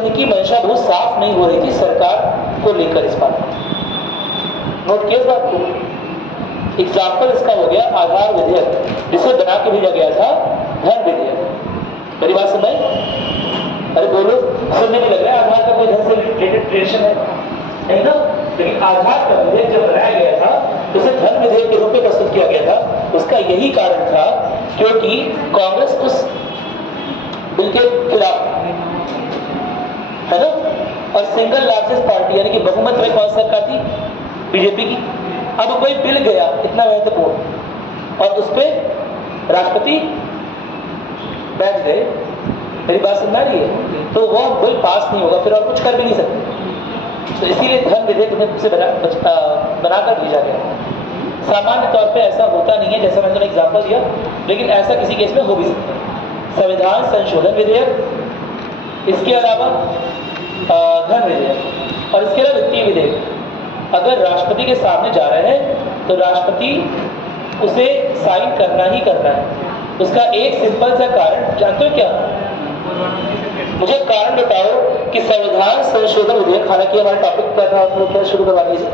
उनकी मंशा बहुत साफ नहीं हो रही थी सरकार को लेकर इस बात। नोट किया इस बात को। एग्जाम्पल इसका हो गया आधार विधेयक, जिसे बना के भेजा गया था धन विधेयक। मेरी बात सुन रहे हैं? अरे बोलो, सुनने में लग रहा है आधार का कोई धन से रिलेटेड रिलेशन है, नहीं ना? लेकिन आधार का विधेयक जब बनाया गया था उसे धन विधेयक के रूप में प्रस्तुत किया गया था। उसका यही कारण था क्योंकि कांग्रेस उस बिल के खिलाफ है ना, और सिंगल लार्जेस्ट पार्टी यानी कि बहुमत में कौन सी सरकार थी? बीजेपी की। अब कोई बिल गया इतना महत्वपूर्ण और उस पर राष्ट्रपति बैठ गए, मेरी बात सुन रही है, तो वो बिल पास नहीं होगा, फिर और कुछ कर भी नहीं सकते। तो इसीलिए धन विधेयक से बनाकर भेजा गया। सामान्य तौर पे ऐसा होता नहीं है, जैसा मैंने तुम्हें एग्जांपल दिया, लेकिन ऐसा किसी केस में हो भी सकता है। संविधान संशोधन विधेयक, इसके अलावा धन विधेयक और इसके अलावा वित्तीय विधेयक अगर राष्ट्रपति के सामने जा रहे हैं तो राष्ट्रपति उसे साइन करना ही करना है। उसका एक सिंपल सा कारण जानते हो क्या? मुझे कारण बताओ कि संविधान संशोधन विधेयक, हालांकि हमारा टॉपिक क्या था, आप लोग क्या शुरू करवा दीजिए।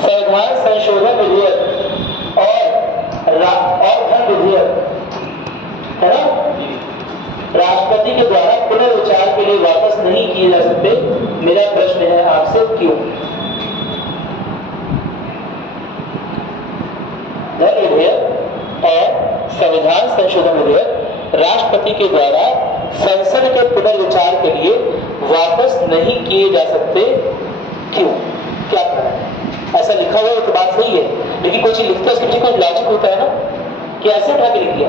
संविधान संशोधन विधेयक और धन विधेयक है ना, राष्ट्रपति के द्वारा पुनर्विचार के लिए वापस नहीं किए जा सकते। मेरा प्रश्न है आपसे, क्यों? धन विधेयक और संविधान संशोधन विधेयक राष्ट्रपति के द्वारा संसद के पुनर्विचार के लिए वापस नहीं किए जा सकते, क्यों? क्या कारण? ऐसा लिखा हुआ है तो बात सही है, लेकिन कोई चीज लिखते हैं उसके पीछे कोई लॉजिक होता है ना, कि ऐसे उठा के लिख दिया,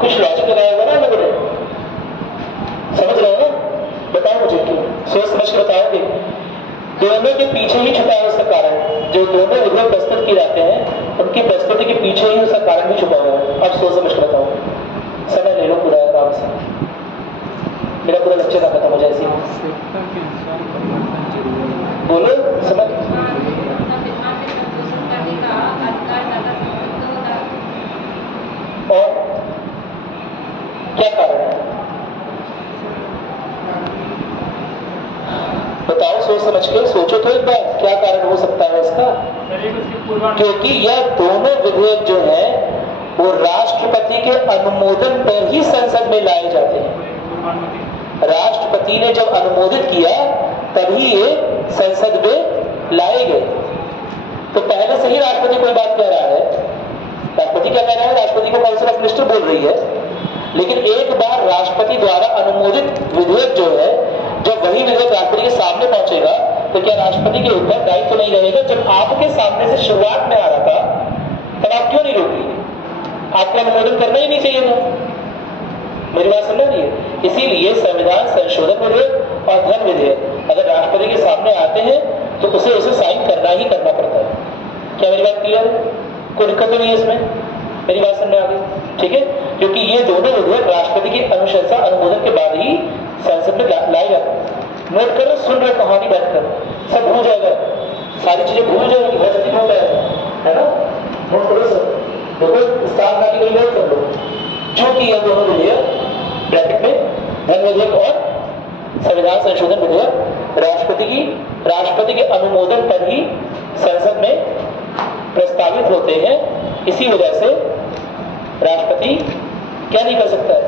कुछ लॉजिक लगाया हुआ ना लोगों ने, समझ रहे हो ना? बताओ मुझे क्यों, सोच समझ के बताओगे। दोनों के पीछे ही छुपा है उसका कारण। जो दोनों विधेयक प्रस्तुत किए जाते हैं उनकी प्रस्तुति के पीछे ही उसका कारण भी छुपा हुआ है। अब सोच समझ के बताओ, समय ले लो पूरा आराम से, मेरा पूरा लेक्चर ना खत्म हो जाए इसी। बोलो समझ। और क्या कारण है बताओ, सोच समझ के सोचो तो एक बार, क्या कारण हो सकता है इसका? क्योंकि यह दोनों विधेयक जो है वो राष्ट्रपति के अनुमोदन पर ही संसद में लाए जाते हैं। राष्ट्रपति ने जब अनुमोदित किया तभी ये संसद में लाए गए। तो पहले से ही राष्ट्रपति कोई बात कह रहा है, राष्ट्रपति क्या कह रहा है? राष्ट्रपति को काउंसिल ऑफ मिनिस्टर बोल रही है, लेकिन एक बार राष्ट्रपति द्वारा अनुमोदित विधेयक जो है, जब वही विधेयक राष्ट्रपति के सामने पहुंचेगा तो क्या राष्ट्रपति के ऊपर दायित्व तो नहीं रहेगा? जब आपके सामने से शुरुआत में आ रहा था तब आप क्यों नहीं रोकी? आपको अनुमोदन करना ही नहीं चाहिए था। मेरी बात समझ रही है? इसीलिए संविधान संशोधन विधेयक और धन विधेयक अगर राष्ट्रपति के सामने आते हैं तो उसे साइन करना ही करना पड़ता है। क्या मेरी बात क्लियर है? कोई दिक्कत तो नहीं है इसमें? मेरी बात समझ में आ गई? ठीक है, क्योंकि ये दोनों विधेयक राष्ट्रपति की अनुशंसा अनुमोदन के बाद ही संसद में लाए जाते हैं। नोट करो, सुन रहे कहानी बैठकर, सब भूल जाएगा, सारी चीजें भूल जाएगी, बहुत जल्दी होता है ना? नोट करो सर, देखो स्थान ना की नोट कर लो, जो कि यह दोनों विधेयक ब्रैकेट में धन विधेयक और संविधान संशोधन विधेयक राष्ट्रपति के अनुमोदन पर ही संसद में प्रस्तावित होते हैं। इसी वजह से राष्ट्रपति क्या नहीं कर सकता है?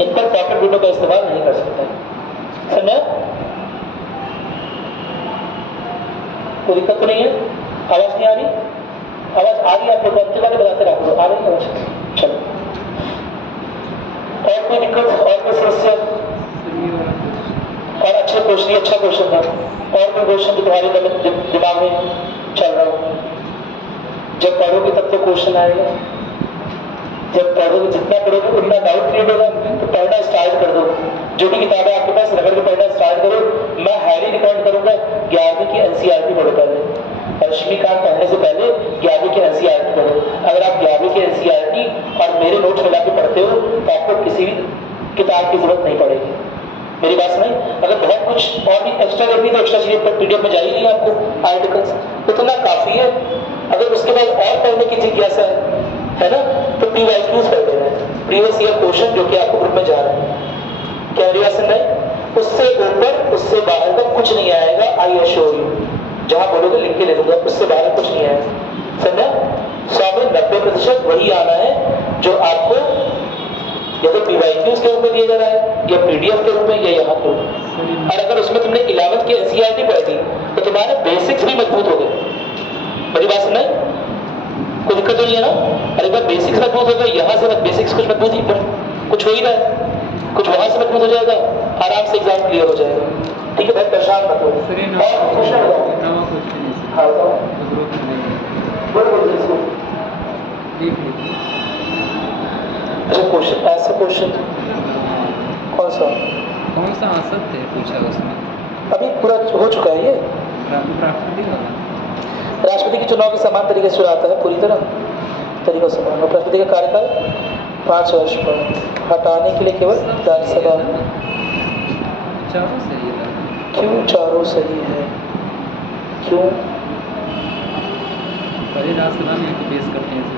इन पर पॉकेट विंडो का इस्तेमाल नहीं कर सकता है। समझा? कोई दिक्कत तो नहीं है? आवाज नहीं आ रही? आवाज आ रही है? आप लोग अपने बारे बताते रखो, आ रही है आवाज? चलो, और कोई दिक्कत, और कोई समस्या? और अच्छा क्वेश्चन था, और कोई क्वेश्चन जो तुम्हारे दिमाग में चल रहा हो? जब पढ़ोगे तब तो क्वेश्चन आएगा, जब पढ़ोगे, जितना पढ़ोगे उतना डाउट क्रिएट होगा। तो पढ़ना स्टार्ट कर दो, जो भी किताबें आपके पास रगड़ के पढ़ना स्टार्ट करो। मैं हाईली रिकमेंड करूंगा 11वीं की एनसीईआरटी पढ़ो पहले, रश्मिकांत पढ़ने से पहले 11वीं की एनसीईआरटी पढ़ो। अगर आप 11वीं की एनसीईआरटी और मेरे नोट्स मिला के पढ़ते हो तो आपको किसी भी किताब की जरूरत नहीं पड़ेगी। मेरी बात समझ? अगर बहुत कुछ और भी एक्स्ट्रा देखनी तो एक्स्ट्रा चीजें पीडीएफ में जाएगी आपको, आर्टिकल्स इतना काफी है। अगर उसके बाद और पढ़ने की जिज्ञासा है ना, तो पीवाईक्यूज पढ़ लेना है। प्रीवियस ईयर क्वेश्चन जो कि आपको ग्रुप में जा रहे हैं, क्या मेरी बात सुन रहे हैं? उससे ऊपर उससे बाहर का कुछ नहीं आएगा, आई एश्योर यू। जहां बोलोगे लिख के ले दूंगा, उससे बाहर कुछ नहीं आएगा। समझा? 100 में 90% वही आना है जो आपको या तो पीवाईक्यूज के रूप में दिया जा रहा है, या पीडीएफ के रूप में, या यहाँ के रूप में। और अगर उसमें तुमने 11th की एनसीईआरटी पढ़ी थी तो तुम्हारे बेसिक्स भी मजबूत हो गए। मेरी बात सुन रहे हैं? कोई दिक्कत तो नहीं है ना? अरे एक बार बेसिक्स मजबूत हो गए, यहाँ से बेसिक्स कुछ मजबूत ही कुछ हो ही रहा है, कुछ वहां से मजबूत हो जाएगा, आराम से एग्जाम क्लियर हो जाएगा। ठीक है भाई, परेशान मत हो। अच्छा क्वेश्चन, ऐसा क्वेश्चन कौन सा आंसर थे पूछा उसमें? अभी पूरा हो चुका है ये। राष्ट्रपति के चुनाव के समान तरीके से आता है, पूरी तरह तरीका समान। और राष्ट्रपति का कार्यकाल 5 वर्ष पर, हटाने के लिए केवल राज्यसभा। क्यों चारों सही है? क्यों? राज्यसभा में पेश करते हैं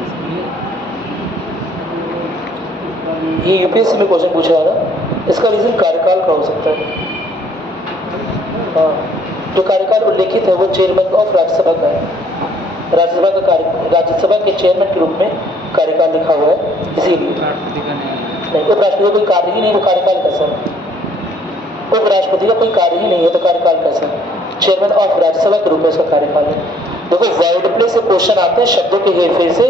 ये यूपीएससी में क्वेश्चन पूछा है ना, इसका रीजन कार्यकाल का हो सकता है। हाँ, जो कार्यकाल उल्लेखित है वो चेयरमैन ऑफ राज्यसभा का है। राज्यसभा का कार्य, राज्यसभा के चेयरमैन के रूप में कार्यकाल लिखा हुआ है, इसीलिए नहीं। उपराष्ट्रपति का कोई कार्य ही नहीं, वो कार्यकाल कैसा है? उपराष्ट्रपति का कोई कार्य ही नहीं है तो कार्यकाल कैसा है? चेयरमैन ऑफ राज्यसभा के रूप में उसका कार्यकाल है। देखो वर्ड प्ले से क्वेश्चन आते हैं, शब्दों के हेरफेर से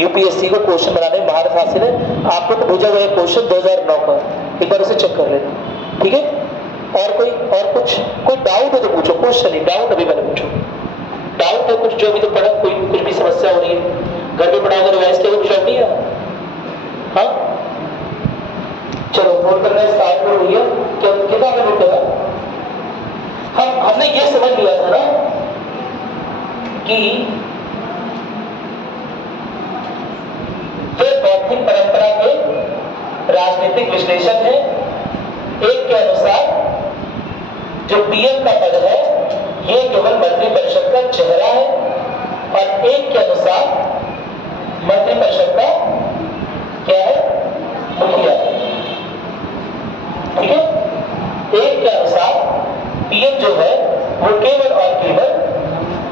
यूपीएससी को क्वेश्चन बनाने में महारत हासिल है। आपको तो भेजा गया क्वेश्चन 2009 का, एक बार उसे चेक कर लेना। ठीक है? और कोई डाउट है तो पूछो, क्वेश्चन नहीं, डाउट अभी मैंने पूछो। डाउट है कुछ जो भी तो पढ़ा, कोई कुछ भी समस्या हो रही है, घर में पढ़ा कर रिवाइज किया, कुछ डाउट नहीं है? हाँ चलो नोट करना स्टार्ट करो भैया। क्या कितना आपने नोट करा? हमने ये समझ लिया था ना कि जो बौद्धिक परंपरा के राजनीतिक विश्लेषण है, एक के अनुसार जो पीएम का पद है ये केवल मंत्रिपरिषद का चेहरा है, और एक के अनुसार मंत्रिपरिषद का क्या है? मुखिया। ठीक है? एक के अनुसार पीएम जो है वो केवल और केवल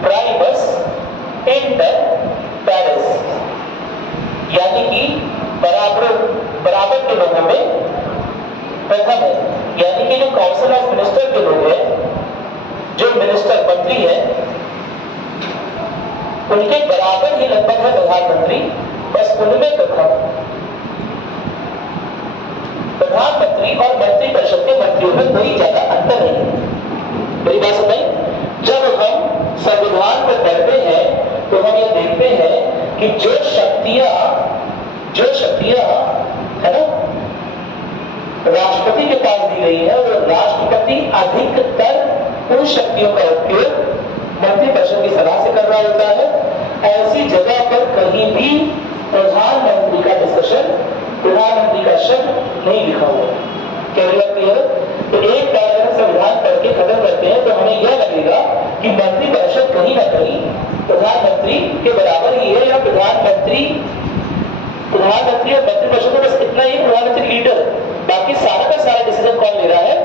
प्राइमस इंटर पैरिस, यानी कि बराबर के लोगों में प्रथम है। यानी कि जो काउंसिल ऑफ मिनिस्टर के लोग हैं, जो मिनिस्टर मंत्री हैं, उनके बराबर ही लगभग है प्रधानमंत्री, बस उनमें प्रधानमंत्री और मंत्रिपरिषद के मंत्रियों में कोई ज्यादा अंतर नहीं है। मेरी बात सुनाई? जब हम संविधान पर पढ़ते हैं तो हम ये देखते हैं कि जो शक्तियां है ना राष्ट्रपति के पास दी गई है, वो राष्ट्रपति अधिकतर उन शक्तियों का उपयोग मंत्रिपरिषद की सलाह से कर रहा होता है। ऐसी जगह पर कहीं भी प्रधानमंत्री का डिस्कशन, प्रधानमंत्री का शब्द नहीं लिखा हुआ। क्या लगती है? तो एक बार संविधान पढ़ के खत्म करते हैं तो हमें यह लगेगा कि मंत्रिपरिषद कहीं ना कहीं प्रधानमंत्री के बराबर ही है, या प्रधानमंत्री और मंत्रिपरिषद को बस इतना ही, प्रधानमंत्री लीडर, बाकी सारा का सारा डिसीजन कौन ले रहा है?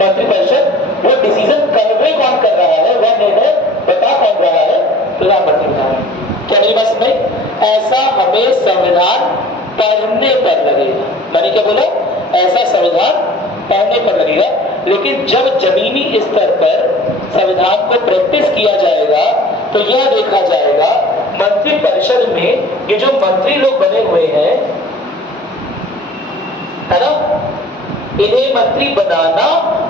मंत्रिपरिषद। वो डिसीजन कन्वे कौन कर रहा है, वह निर्णय बता कौन रहा है? प्रधानमंत्री बता रहा है। क्या मेरी बात समझ? ऐसा हमें संविधान पढ़ने पर लगेगा। मैंने क्या बोला? ऐसा संविधान पढ़ने पर लगेगा। लेकिन जब जमीनी स्तर पर संविधान को प्रैक्टिस किया जाएगा तो यह देखा जाएगा मंत्रिपरिषद में ये जो मंत्री लोग बने हुए हैं, है ना, इन्हें मंत्री बनाना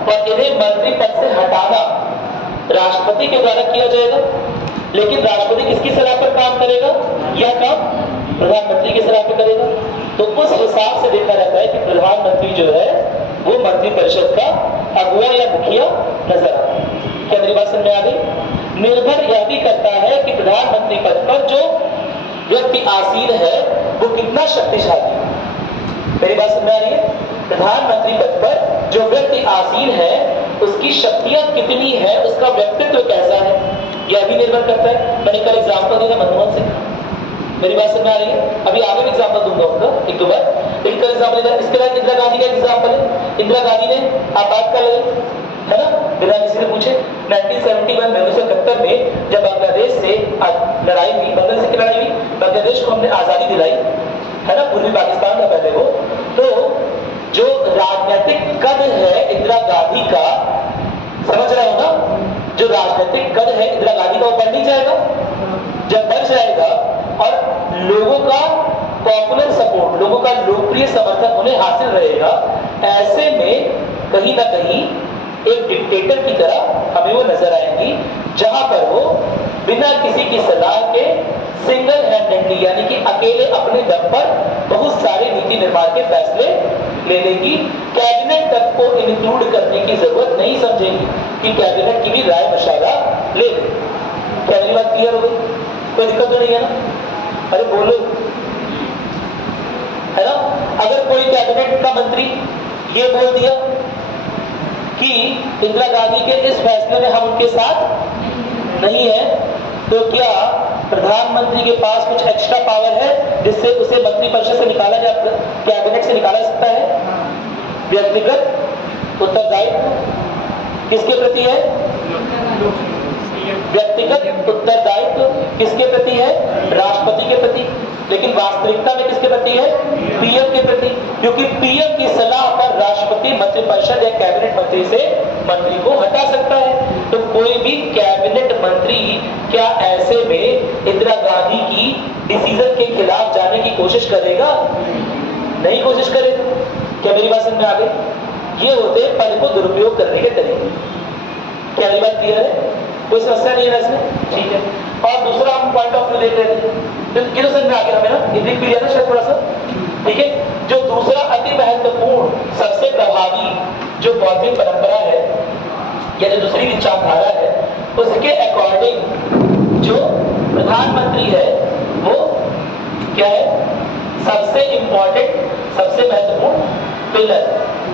और इन्हें मंत्री पद से हटाना राष्ट्रपति के द्वारा किया जाएगा। लेकिन राष्ट्रपति किसकी सलाह पर काम करेगा? यह काम प्रधानमंत्री की सलाह पर करेगा। तो उस हिसाब से देखा जाता है कि प्रधानमंत्री जो है वो मंत्रिपरिषद का अगुआ या मुखिया नजर आता है। क्या मेरी बात समझ में आ गई? निर्भर यह भी करता है कि प्रधानमंत्री पद पर जो व्यक्ति आसीन है वो कितना शक्तिशाली है। मेरी बात समझ में आ रही है? प्रधानमंत्री पद पर जो व्यक्ति आसीन है उसकी शक्तियां कितनी है, उसका व्यक्तित्व कैसा है, यह भी निर्भर करता है। मैंने कल एग्जाम्पल दिया मनमोहन सिंह। मेरी बात समझ में आ रही है? अभी आगे भी एग्जाम्पल दूंगा उनका एक दो बार, लेकिन कल एग्जाम्पल, इसके बाद इंदिरा गांधी का एग्जाम्पल है। इंदिरा गांधी ने आपातकाल है ना, बिना किसी से पूछे 1971 में जब बांग्लादेश से लड़ाई हुई, बांग्लादेश की लड़ाई हुई, बांग्लादेश को हमने आजादी दिलाई है ना, पूर्वी पाकिस्तान था पहले वो, तो जो राजनीतिक कद है इंदिरा गांधी का, समझ रहे हो ना, जो राजनीतिक कद है इंदिरा गांधी का वो बढ़ नहीं जाएगा। जब बढ़ जाएगा और लोगों का पॉपुलर सपोर्ट, लोगों का लोकप्रिय समर्थन उन्हें हासिल रहेगा, ऐसे में कहीं ना कहीं एक डिक्टेटर की तरह हमें वो नजर आएंगी, जहां पर वो बिना किसी की सलाह के सिंगल हैंडेडली यानी कि अकेले अपने दम पर बहुत सारे नीति निर्माण के फैसले ले लेगी। कैबिनेट तक को इंक्लूड करने की जरूरत नहीं समझेंगी कि कैबिनेट की भी राय मशवरा ले ले। क्या मेरी बात क्लियर हो गई? कोई दिक्कत तो नहीं है ना? अरे बोलो, है ना? अगर कोई कैबिनेट का मंत्री ये बोल दिया कि इंदिरा गांधी के इस फैसले में हम उनके साथ नहीं है, तो क्या प्रधानमंत्री के पास कुछ एक्स्ट्रा पावर है जिससे उसे मंत्रिपरिषद से निकाला जा, कैबिनेट से निकाला सकता है? व्यक्तिगत उत्तरदायित्व किसके प्रति है? व्यक्तिगत उत्तरदायित्व किसके प्रति है? राष्ट्रपति के प्रति। लेकिन वास्तविकता में किसके प्रति है? पीएम के प्रति, क्योंकि पीएम की सलाह पर राष्ट्रपति मंत्रिपरिषद या कैबिनेट मंत्री से मंत्री को हटा सकता है। तो कोई भी कैबिनेट मंत्री क्या ऐसे में इंदिरा गांधी की डिसीजन के खिलाफ जाने की कोशिश करेगा? नहीं कोशिश करेगा। क्या मेरी बात समझ में आ गई? ये होते पद को दुरुपयोग करने के तरीके। क्या मेरी बात क्लियर है? कोई समस्या नहीं है इसमें? ठीक है। और दूसरा हम पॉइंट ऑफ व्यू देख रहे थे, तो समझ में आ गया हमें ना, ये दिख भी लिया ना शायद थोड़ा सा, ठीक है। जो दूसरा अति महत्वपूर्ण सबसे प्रभावी जो बौद्धिक परंपरा है या जो दूसरी विचारधारा है, उसके अकॉर्डिंग जो प्रधानमंत्री है वो क्या है? सबसे इंपॉर्टेंट, सबसे महत्वपूर्ण पिलर,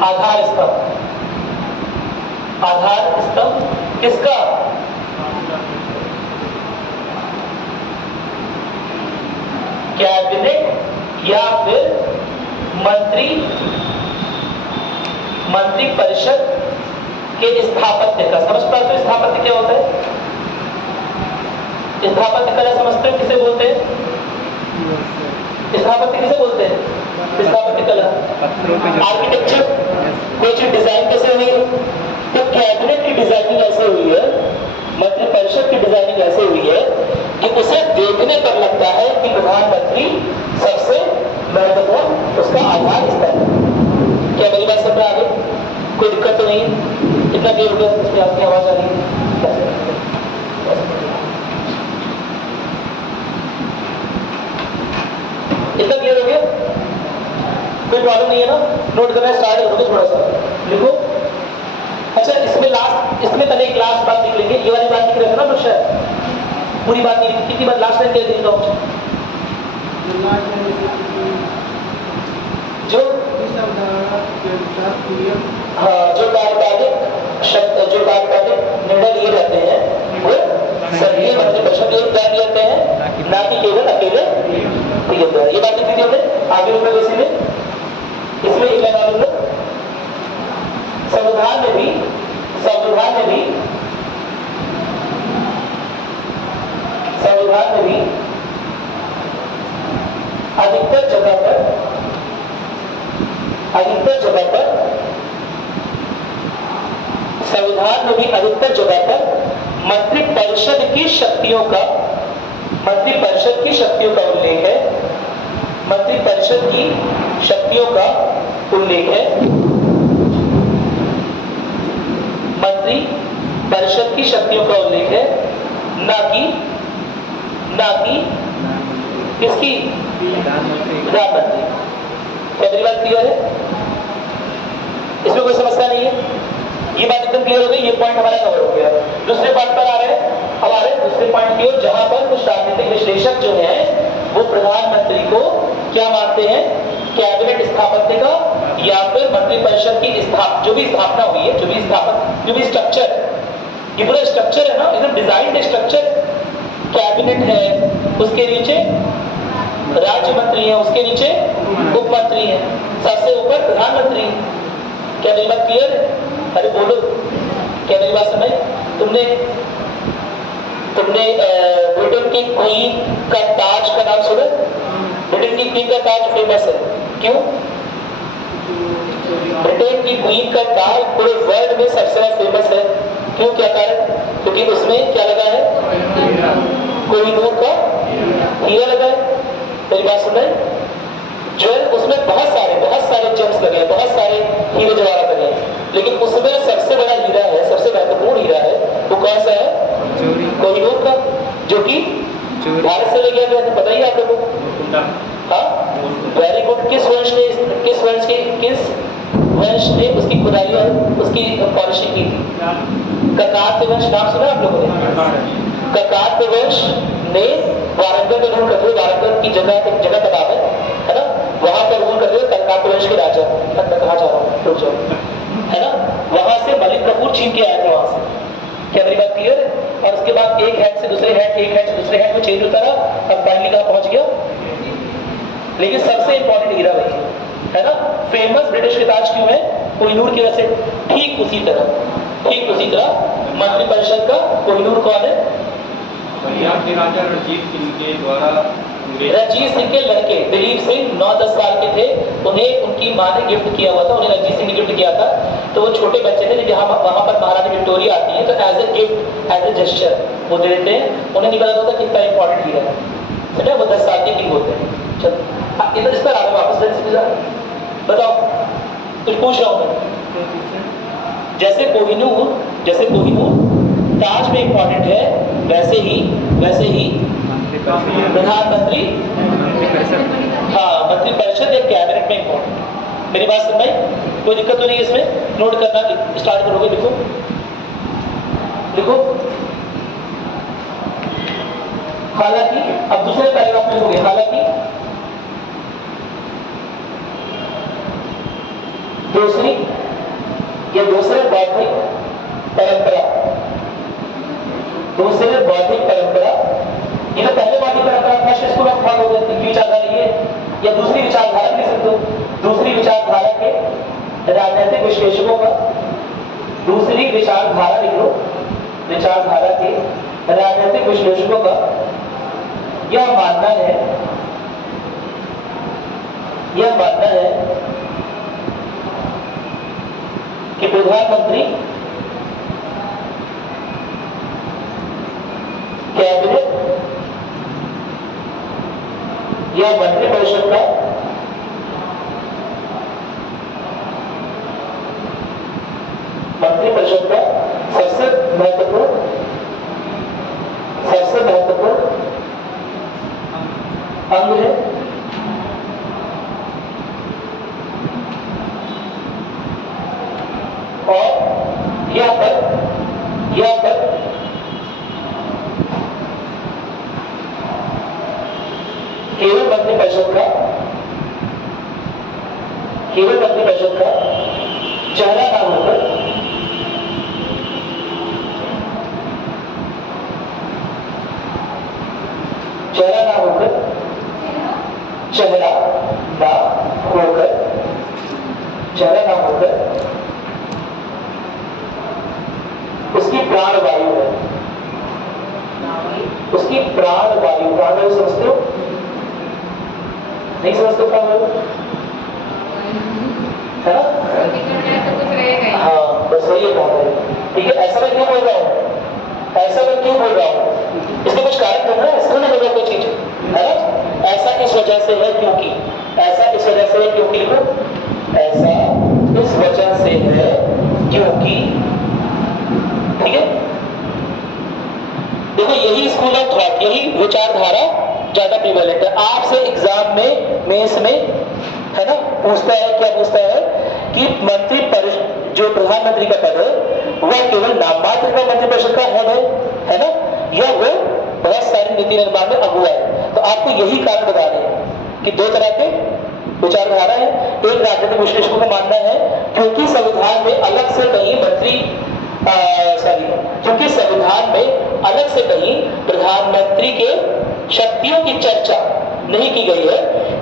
आधार स्तंभ। आधार स्तंभ किसका? कैबिनेट या फिर मंत्री परिषद के स्थापत्य का। समझता है? तो स्थापत्य क्या होता है? स्थापत्य कला समझते हो किसे बोलते हैं? स्थापत्य किसे बोलते हैं? स्थापत्य कला आर्किटेक्चर। कोई चीज डिजाइन कैसे हुई है? तो कैबिनेट की डिजाइनिंग ऐसे हुई है, मंत्रिपरिषद की डिजाइनिंग ऐसे हुई है कि उसे देखने पर लगता है कि प्रधानमंत्री सबसे महत्वपूर्ण उसका आधार स्तंभ। क्या मेरी बात समझ में आ गई? कोई दिक्कत तो नहीं है? इतना क्लियर हो गया? इसमें आपकी आवाज आ रही है? इतना क्लियर हो गया? कोई प्रॉब्लम नहीं है ना? नोट करना स्टार्ट करोगे थोड़ा सा लिखो। अच्छा, इसमें पहले एक लास्ट बात लिख लेंगे। ये वाली बात लिख रहे थे ना लोग, शायद पूरी बात नहीं लिखी थी, लास्ट टाइम क्या लिखा हो? जो जो कार्यपालिक निर्णय लिए जाते हैं वो संघीय मंत्रिपरिषद के द्वारा लिए जाते हैं, ना कि केवल अकेले पीएम द्वारा। ये बात लिखी थी हमने। आगे लोग इसमें एक लगा लूंगा, संविधान में भी अधिकतर जगह पर मंत्रिपरिषद की शक्तियों का उल्लेख है। मंत्रिपरिषद की शक्तियों का उल्लेख है। मंत्रिपरिषद की शक्तियों का उल्लेख है, ना कि किसकी? प्रधानमंत्री। क्या मेरी बात क्लियर है? इसमें कोई समस्या नहीं है? ये बात एकदम क्लियर हो गई। ये पॉइंट हमारा कवर हो गया। दूसरे पॉइंट पर आ रहे हैं हमारे दूसरे पॉइंट की ओर, जहां पर कुछ राजनीतिक विश्लेषक जो हैं वो प्रधानमंत्री को क्या मानते हैं? कैबिनेट स्थापत्य का या फिर मंत्रिपरिषद की जो भी स्थापना हुई है, जो भी स्ट्रक्चर, ये पूरा स्ट्रक्चर है ना, एकदम डिजाइन्ड स्ट्रक्चर। कैबिनेट है, उसके नीचे राज्य मंत्री है, उसके नीचे उप मंत्री है, सबसे क्या मेरी बात क्लियर है? अरे बोलो, क्या मेरी बात समझ? तुमने ब्रिटेन की क्वीन का ताज का नाम सुना? ब्रिटेन की क्वीन का ताज फेमस है, क्यों? ब्रिटेन की क्वीन का ताज पूरे वर्ल्ड में सबसे ज्यादा फेमस है, क्यों? क्या कारण? क्योंकि उसमें क्या लगा है? कोहिनूर का हीरा लगा है। मेरी बात सुन रहे? ज्वेल उसमें बहुत सारे जेम्स लगे हैं, बहुत सारे हीरे जवाहरात लगे हैं, लेकिन उसमें सबसे बड़ा हीरा है, सबसे महत्वपूर्ण हीरा है, वो कौन सा है? कोहिनूर का, जो कि भारत से ले गया गया था। बताइए आप लोगों को। हाँ, वेरी गुड। किस वंश ने उसकी खुदाई और उसकी पॉलिशिंग की थी? ककात वंश, नाम सुना आप लोगों ने? ककात वंश ने वारंगल में रूल करते हुए, वारंगल की जगह का नाम है ना, वहां पर रूल करते हुए ककात वंश के राजा, मैं कहा जा रहा हूँ, रुक जाओ, है ना, वहां से मलिक कफूर छीन के आया था वहां से। क्या मेरी बात क्लियर है? और उसके बाद एक हैंड से दूसरे हैंड, एक हैंड से दूसरे हैंड में चेंज होता रहा, अब फाइनली कहां पहुंच गया? लेकिन सबसे इंपॉर्टेंट हीरा वही है ना। फेमस ब्रिटिश के ताज क्यों है? कोहिनूर की वजह से। ठीक उसी तरह मंत्रिपरिषद का कोहिनूर कौन है? राजा रणजीत सिंह के द्वारा, रणजीत सिंह के लड़के दिलीप सिंह 9-10 साल के थे, उन्हें उनकी मां ने गिफ्ट किया हुआ था, उन्हें रणजीत सिंह ने गिफ्ट किया था। तो वो छोटे बच्चे थे, जहां वहां पर महारानी विक्टोरिया आती है तो as a gift, as a gesture वो दे देते हैं। उन्हें नहीं पता होता कितना इंपॉर्टेंट हीरा है, समझे? वो 10 साल के किंग होते हैं। चलो इधर इस पर आ रहा वापस, बताओ कुछ पूछ रहा हूं मैं। जैसे कोहिनूर ताज में इंपॉर्टेंट है, वैसे ही प्रधानमंत्री, हाँ, मंत्रिपरिषद या कैबिनेट में इंपॉर्टेंट। मेरी बात समझ? कोई दिक्कत तो नहीं है इसमें? नोट करना स्टार्ट करोगे, लिखो। हालांकि अब दूसरे पैराग्राफ में लिखोगे, हालांकि दूसरे बौद्धिक परंपरा, ये तो पहले बौद्धिक परंपरा फर्स्ट स्कूल ऑफ थॉट हो गई थी, विचारधारा ये, या दूसरी विचारधारा लिख सकते हो, दूसरी विचारधारा के राजनीतिक विश्लेषकों का, दूसरी विचारधारा लिख लो, विचारधारा के राजनीतिक विश्लेषकों का यह मानना है कि प्रधानमंत्री कैबिनेट या मंत्रिपरिषद का सबसे महत्वपूर्ण अंग है, और यह पर केवल मंत्रिपरिषद का चेहरा ना होकर उसकी प्राणवायु है, उसकी प्राणवायु समझते हो? नहीं समझते प्राणवायु है ना? हाँ, बस वही बात है। ठीक है, ऐसा मैं क्यों बोल रहा हूँ? इसमें कुछ कारण करना है, ऐसा नहीं होगा कोई चीज, है ना? ऐसा इस वजह से है क्योंकि, ऐसा इस वजह से है क्योंकि, ठीक है? देखो, यही स्कूल ऑफ थॉट, यही विचारधारा ज्यादा प्रिवेलेंट है। आपसे एग्जाम में, मेंस में, है ना, पूछता है कि मंत्री परिषद, जो प्रधानमंत्री का पद है, वह केवल नाममात्र का मंत्रिपरिषद का हेड है ना, या वो बहुत सारे नीति निर्माण में अगुआ है। तो आपको यही कारण बता रहे हैं कि दो तरह के विचारधारा है। एक राजनीतिक विश्लेषकों का मानना है क्योंकि संविधान में अलग से कहीं प्रधानमंत्री के शक्तियों की चर्चा नहीं की गई है,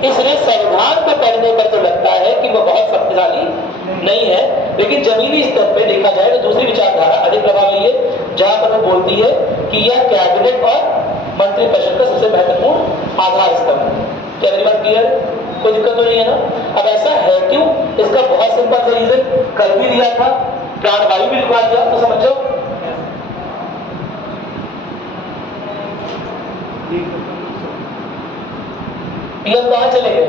इसलिए संविधान को पढ़ने पर तो लगता है कि वो बहुत शक्तिशाली नहीं है, लेकिन जमीनी स्तर पे देखा जाए तो दूसरी विचारधारा अधिक प्रभावी है, जहां पर वो बोलती है कि यह कैबिनेट और मंत्रिपरिषद का सबसे महत्वपूर्ण आधार स्तंभ है। क्या मेरी बात क्लियर है? कोई दिक्कत तो नहीं है ना? अब ऐसा है क्यों? इसका बहुत सिंपल सा रीजन कर भी दिया था, प्राणवायु भी लिखवा दिया, तो समझ जाओ। पीएम कहां चले गए?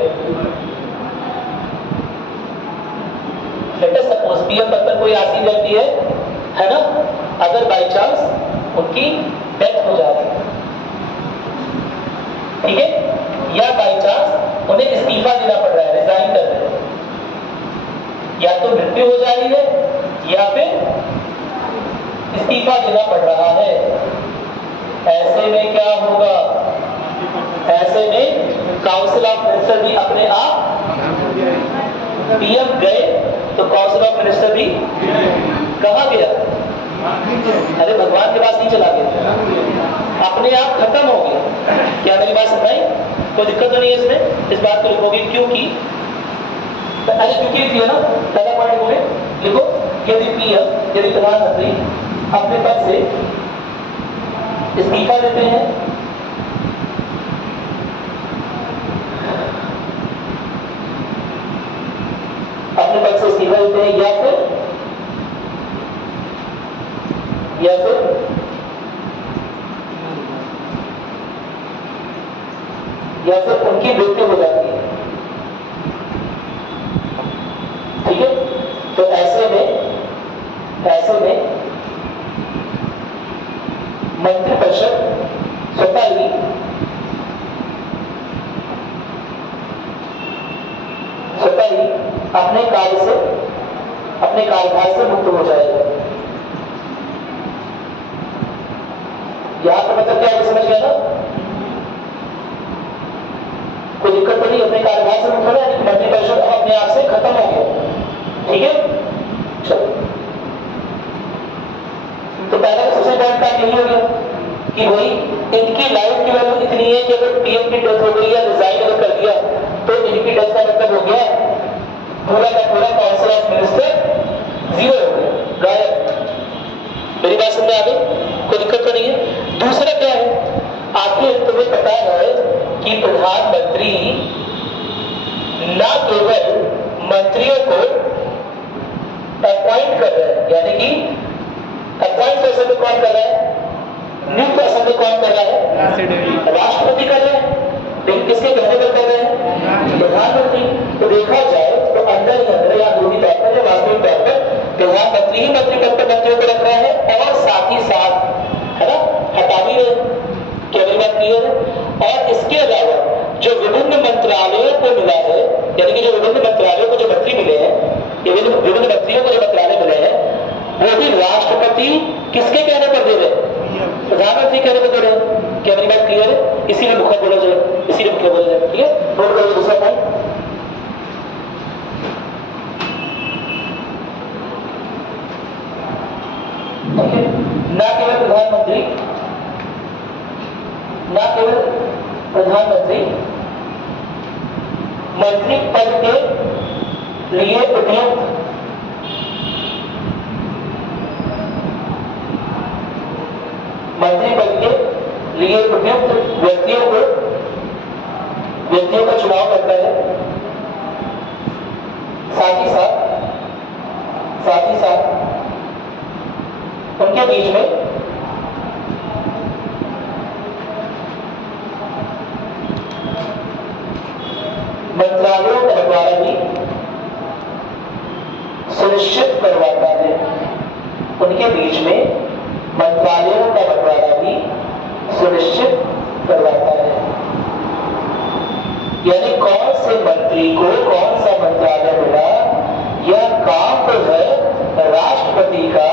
लेट अस सपोज पीएम पद पर कोई आसीन व्यक्ति है ना, अगर बाई चांस उनकी डेथ हो जा रही है, ठीक है, या बाई चांस उन्हें इस्तीफा देना पड़ रहा है, रिजाइन कर रहे हैं, या तो मृत्यु हो जा रही है या फिर इस्तीफा देना पड़ रहा है, ऐसे में क्या होगा? ऐसे में काउंसिल ऑफ मिनिस्टर भी अपने आप, पीएम गए तो काउंसिल ऑफ मिनिस्टर भी कहां गया? अरे भगवान के पास नहीं चला गया, अपने आप खत्म हो गया। क्या मेरी बात समझाई? कोई दिक्कत तो नहीं है इसमें? इस बात को लिखोगे क्योंकि, अरे क्योंकि लिखिए ना, पहला पॉइंट लिखोगे, लिखो यदि पीएम, यदि प्रधानमंत्री अपने पद से इस्तीफा देते हैं अपने पद से इस्तीफा देते हैं या फिर उनकी मृत्यु हो जाती है, ठीक है, तो ऐसे में मंत्रिपरिषद स्वतः ही अपने कार्यभार से मुक्त हो जाएगा। यहां पर मतलब क्या है, समझ गया ना? कोई दिक्कत तो नहीं, अपने कार्यभार से मुक्त हो रहा है, मंत्रिपरिषद अब अपने आप से खत्म हो गया, ठीक है। चलो, तो पहला सबसे पॉइंट का यही हो गया कि भाई इनकी लाइफ की वैल्यू इतनी है कि अगर पीएम की डेथ हो गई या रिजाइन अगर कर दिया तो इनकी डेथ का मतलब हो गया पूरा का पूरा काउंसिल ऑफ मिनिस्टर जीरो हो गया, गायब। मेरी बात समझ आ गई? कोई दिक्कत तो नहीं है? दूसरा क्या है, आखिर तुम्हें पता है कि प्रधानमंत्री न केवल मंत्रियों को अपॉइंट कर रहे हैं, यानी कि अपॉइंट कर सकते कौन कर रहा है, नियुक्त कर सकते कौन कर रहा है, राष्ट्रपति कर रहे हैं, लेकिन किसके कहने पर कर रहे हैं? प्रधानमंत्री। तो देखा जाए तो अंदर ही अंदर या दूरी तौर पर या वास्तविक तौर पर प्रधानमंत्री ही मंत्री पद पर मंत्रियों को रख रहा है और साथ ही साथ, है ना, हटा भी रहे। क्या मेरी बात क्लियर है? और इसके अलावा जो विभिन्न मंत्रालयों को मिला है, यानी कि जो विभिन्न मंत्रालयों को जो मंत्री मिले हैं, विभिन्न मंत्रियों को जो मंत्रालय मिले हैं, वो भी राष्ट्रपति किसके कहने पर दे रहे हैं? प्रधानमंत्री कहने पर दे रहे हैं। क्या मेरी बात क्लियर है? इसीलिए मुखर बोला जाए, इसीलिए मुखर बोला जाए, ठीक है। नोट करिए दूसरा पॉइंट, ना केवल प्रधानमंत्री मंत्री पद के लिए उपयुक्त व्यक्तियों का चुनाव करता है, साथ ही साथ उनके बीच में मंत्रालयों का बंटवारा भी सुनिश्चित करवाता है। उनके बीच में मंत्रालयों का बंटवारा भी सुनिश्चित करवाता है, यानी कौन से मंत्री को कौन सा मंत्रालय मिला, यह काम तो है राष्ट्रपति का,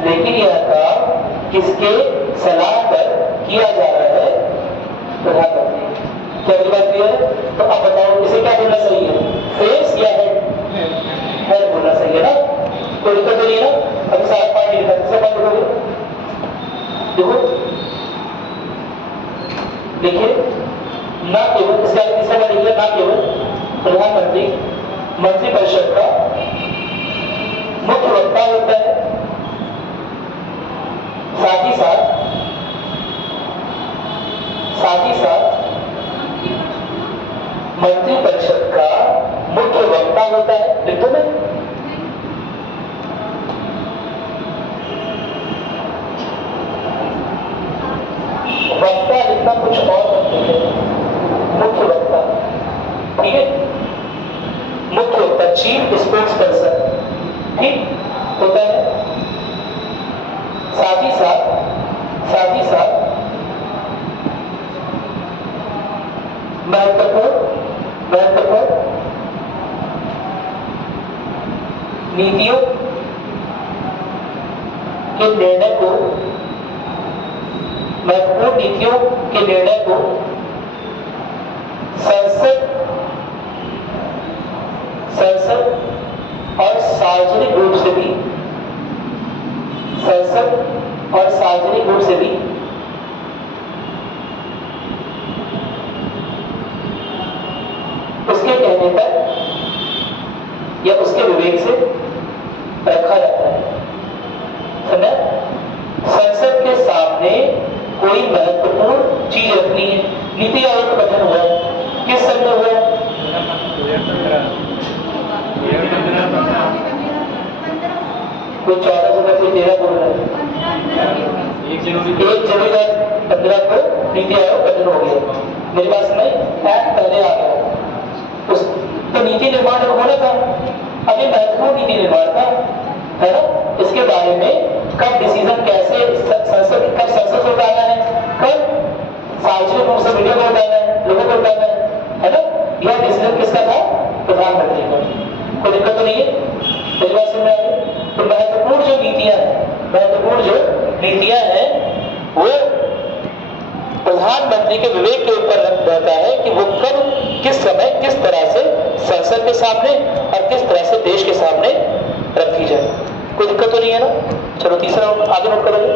लेकिन यह काम किसके सलाह पर किया जा रहा है? प्रधानमंत्री। क्या बात क्लियर है? तो अब बताओ इसे क्या बोलना सही है, फेस या हेड? हेड बोलना सही है ना? कोई दिक्कत नहीं है ना? अब सारा पार्ट लिखा है, दूसरा पार्ट लिखोगे, देखो देखिए, ना केवल इसका तीसरा पार्ट लिखिए, ना केवल प्रधानमंत्री मंत्रिपरिषद का होता है, लिख दो मैं। वक्ता लिखना कुछ और मत लिखे, मुख्य वक्ता, ठीक है, मुख्य वक्ता, चीफ स्पोक्स पर्सन, ठीक होता है। साथ ही साथ महत्वपूर्ण नीतियों के निर्णय को, महत्वपूर्ण नीतियों के निर्णय को संसद और सार्वजनिक रूप से भी, संसद और सार्वजनिक रूप से भी उसके कहने पर या उसके विवेक से रखा जाता है। समझा? संसद के सामने कोई महत्वपूर्ण चीज रखनी है। नीति आयोग का गठन हुआ है, किस सन में हुआ है? 14 से कोई 13 बोल रहा है। 1 जनवरी 2015 को नीति आयोग गठन हो गया। मेरी बात सुनाई? एक्ट पहले आ गया, उस तो नीति निर्माण होना था, अभी महत्वपूर्ण नीति निर्माण था, है ना? इसके बारे में कब डिसीजन, कैसे संसद, कब संसद को उठाना है, कब सार्वजनिक रूप से मीडिया को उठाना है, लोगों को उठाना है ना? यह डिसीजन किसका था? प्रधानमंत्री का। कोई दिक्कत तो नहीं है? मेरी बात सुन रहे हैं? तो महत्वपूर्ण जो नीतियां हैं वो प्रधानमंत्री के विवेक के ऊपर रहता है कि वो कब, किस समय, किस तरह से संसद के सामने और किस तरह से देश के सामने रखी जाए। कोई दिक्कत तो नहीं है ना? चलो तीसरा आगे नोट करोगे।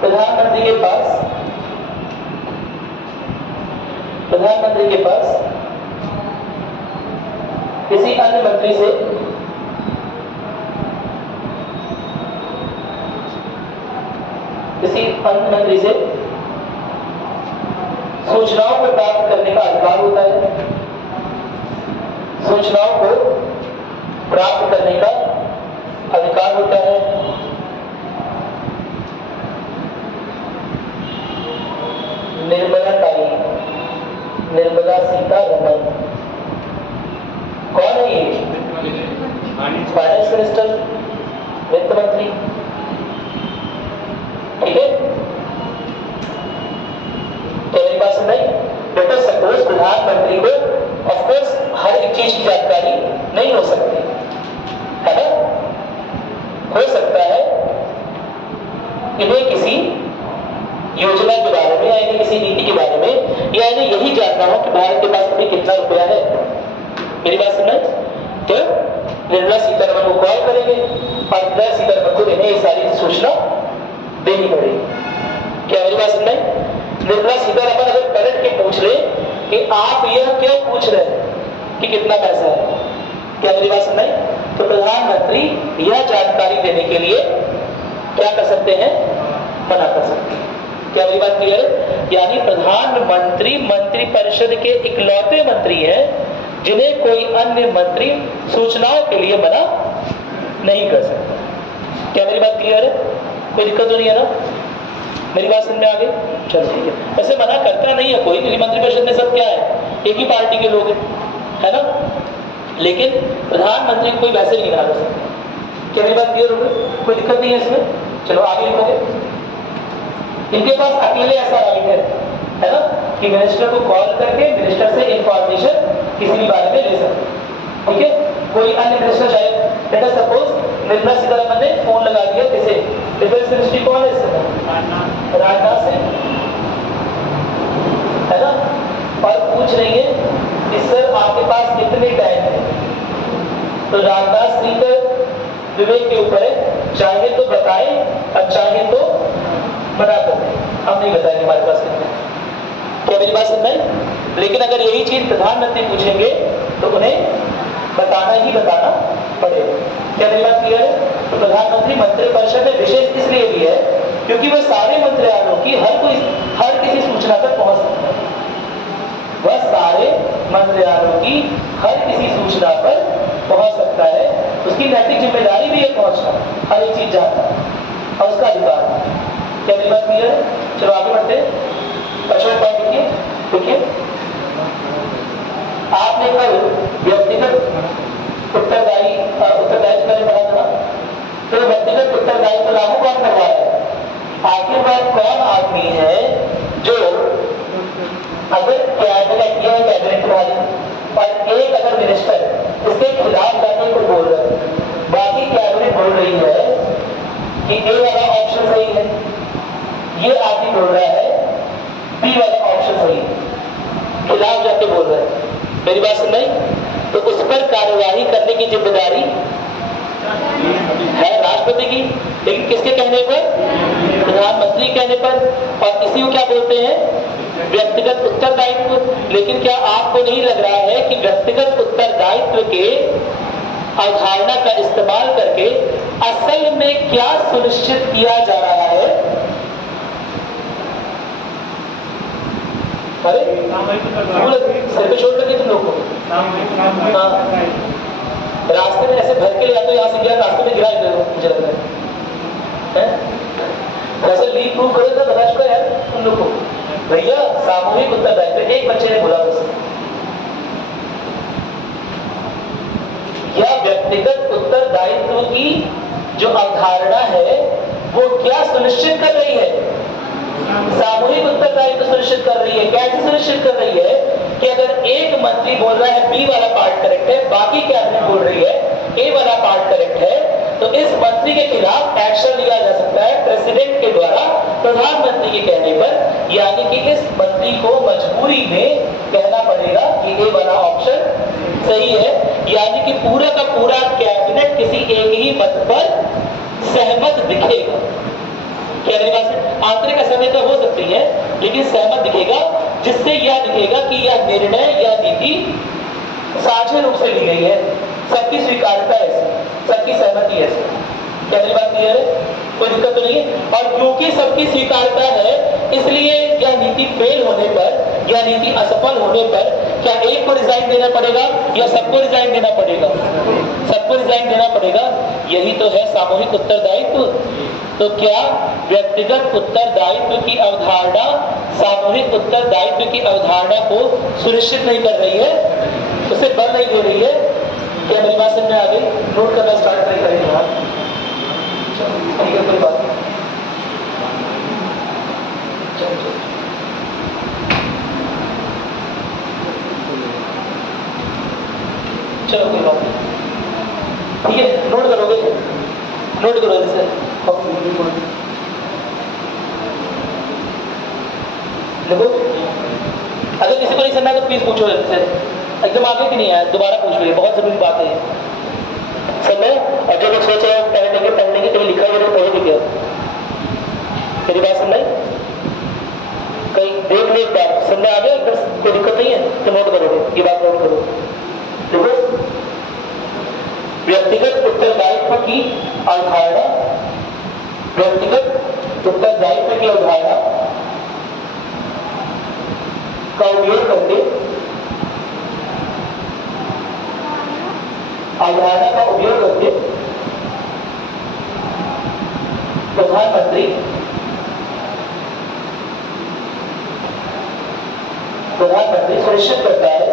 प्रधानमंत्री के पास किसी अन्य मंत्री से सूचनाओं को प्राप्त करने का अधिकार होता है। सूचनाओं को प्राप्त करने का अधिकार होता है। निर्मला सीतारमण कौन है? ये फाइनेंस मिनिस्टर, वित्त मंत्री, ठीक है? तो मेरी बात सुन रही? बेटा सपोज प्रधानमंत्री को ऑफकोर्स हर एक चीज की जानकारी नहीं हो सकती, है ना? हो सकता है इन्हें किसी योजना के बारे में या इन्हें किसी नीति के बारे में, या इन्हें यही जानना हो कि भारत के पास अभी कितना रुपया है। मेरी बात सुन रहे? तो निर्मला सीतारमण को कॉल करेंगे और निर्मला सीतारमण को इन्हें ये सारी सूचना देनी पड़ेगी। क्या मेरी बात सुन रहे? निर्मला सीतारमण अगर पलट के पूछ ले कि आप यह क्यों पूछ रहे हैं कि कितना पैसा है, क्या मेरी बात सुन रहे? तो प्रधानमंत्री यह जानकारी देने के लिए क्या कर सकते हैं? मना कर सकते हैं। क्या मेरी बात क्लियर है? यानी प्रधानमंत्री मंत्रिपरिषद के इकलौते मंत्री हैं जिन्हें कोई अन्य मंत्री सूचनाओं के लिए मना नहीं कर सकता। क्या मेरी बात क्लियर है? कोई दिक्कत तो नहीं है ना? मेरी बात समझ में आ गई? चलो ठीक है। वैसे मना करता नहीं है कोई, क्योंकि मंत्रिपरिषद में सब क्या है? एक ही पार्टी के लोग हैं, है ना? लेकिन प्रधानमंत्री कोई वैसे नहीं मना कर सकता। क्या मेरी बात क्लियर हो गई? कोई दिक्कत नहीं है इसमें? चलो आगे लिखोगे। इनके पास अकेले ऐसा राइट है ना, कि मिनिस्टर को कॉल करके मिनिस्टर से इंफॉर्मेशन किसी भी बारे में ले सकते, ठीक है? कोई अन्य मिनिस्टर चाहे, लेट सपोज निर्मला सीतारमण ने फोन लगा दिया किसे? डिफेंस मिनिस्ट्री कौन है इस समय? राजनाथ सिंह, है ना? और पूछ रही है कि सर आपके पास कितने टाइम है? तो राजनाथ सिंह का विवेक के ऊपर है, चाहे तो बताएं और चाहे तो मना कर दें। हम नहीं बताएंगे हमारे पास कितने। क्या मेरी बात समझ में? लेकिन अगर यही चीज प्रधानमंत्री पूछेंगे तो उन्हें बताना पड़ेगा। क्या मेरी बात क्लियर है? तो प्रधानमंत्री मंत्रिपरिषद में विशेष इसलिए भी है क्योंकि वह सारे मंत्रालयों की हर किसी सूचना तक पहुंच सकता है। वह सारे मंत्रियों की हर किसी सूचना पर पहुंच सकता है। उसकी नैतिक जिम्मेदारी भी है पहुंचना, हर एक चीज जानना, और उसका अधिकार। क्या मेरी बात क्लियर है? चलो आगे बढ़ते हैं। पॉइंट देखिए, देखिए आपने कल व्यक्तिगत उत्तरदायित्व मैंने पढ़ा था, तो व्यक्तिगत उत्तरदायित्व लागू कौन कर रहा है? आखिरकार कौन आदमी है जो अगर कैबिनेट या कैबिनेट तुम्हारी और एक अगर मिनिस्टर इसके खिलाफ जाने को बोल रहे हैं, बाकी कैबिनेट बोल रही है कि ए वाला ऑप्शन सही है, ये आदमी बोल रहा है बी वाला ऑप्शन सही है, खिलाफ जाके बोल रहे हैं, मेरी बात सुन रही? तो उस पर कार्यवाही करने की जिम्मेदारी है राष्ट्रपति की, लेकिन किसके कहने पर? प्रधानमंत्री कहने पर। और इसी को क्या बोलते हैं? व्यक्तिगत उत्तरदायित्व। लेकिन क्या आपको नहीं लग रहा है कि व्यक्तिगत उत्तरदायित्व के अवधारणा का इस्तेमाल करके असल में क्या सुनिश्चित किया जा रहा है? अरे सिर पे छोड़ करके तुम लोग को रास्ते में ऐसे भर के ले आते हो, यहाँ से गया रास्ते में गिरा देते हो, मुझे लग रहा है। वैसे लीड प्रूव करो तो बता चुका यार तुम लोग को। भैया सामूहिक उत्तरदायित्व, एक बच्चे ने बोला बस, या व्यक्तिगत उत्तरदायित्व की जो अवधारणा है वो क्या सुनिश्चित कर रही है? सामूहिक उत्तरदायित्व सुनिश्चित कर रही है। कैसे सुनिश्चित कर रही है? कि अगर एक मंत्री बोल रहा है बी वाला पार्ट करेक्ट है, बाकी कैबिनेट बोल रही है ए वाला पार्ट करेक्ट है, तो इस मंत्री के खिलाफ एक्शन लिया जा सकता है प्रेसिडेंट के द्वारा प्रधानमंत्री के कहने पर। यानी कि इस मंत्री को मजबूरी में कहना पड़ेगा कि ए वाला ऑप्शन सही है, यानी कि पूरा का पूरा कैबिनेट किसी एक ही मत पर सहमत दिखेगा। क्या मेरी बात से? आंतरिक असहमति हो सकती है लेकिन सहमत दिखेगा, जिससे यह दिखेगा कि यह निर्णय या नीति साझे रूप से ली गई है, सबकी स्वीकार्यता है, सबकी सहमति है। क्या मेरी बात क्लियर है? कोई दिक्कत तो नहीं है? और क्योंकि सबकी स्वीकार्यता है इसलिए यह नीति फेल होने पर या नीति असफल होने पर क्या एक को रिजाइन देना पड़ेगा या सबको रिजाइन देना पड़ेगा? सबको रिजाइन देना पड़ेगा। यही तो है सामूहिक उत्तरदायित्व। तो क्या व्यक्तिगत उत्तरदायित्व की अवधारणा सामूहिक उत्तरदायित्व की अवधारणा को सुनिश्चित नहीं कर रही है, उसे बल नहीं दे रही है? क्या मेरी बात समझ में आ गई? नोट करना स्टार्ट नहीं करेंगे आप, कोई बात नहीं। चलो कोई बात नहीं, ठीक है। नोट करोगे? नोट करो जैसे देखो, अगर किसी को नहीं समझा तो प्लीज पूछो, एकदम आगे कि नहीं आया दोबारा पूछ लो, बहुत जरूरी बात है समय। और जो लोग सोच रहे हैं पढ़ने के कहीं लिखा हुआ तो पढ़ोगे क्या? मेरी बात समझ कहीं देख लो एक बार, समझ आ गया? कोई दिक्कत नहीं है तो नोट करोगे, ये बात नोट करो। देखो, व्यक्तिगत उत्तरदायित्व की अवधारणा, व्यक्तिगत उत्तरदायित्व की अवधारणा का उपयोग करके प्रधानमंत्री सुनिश्चित करता है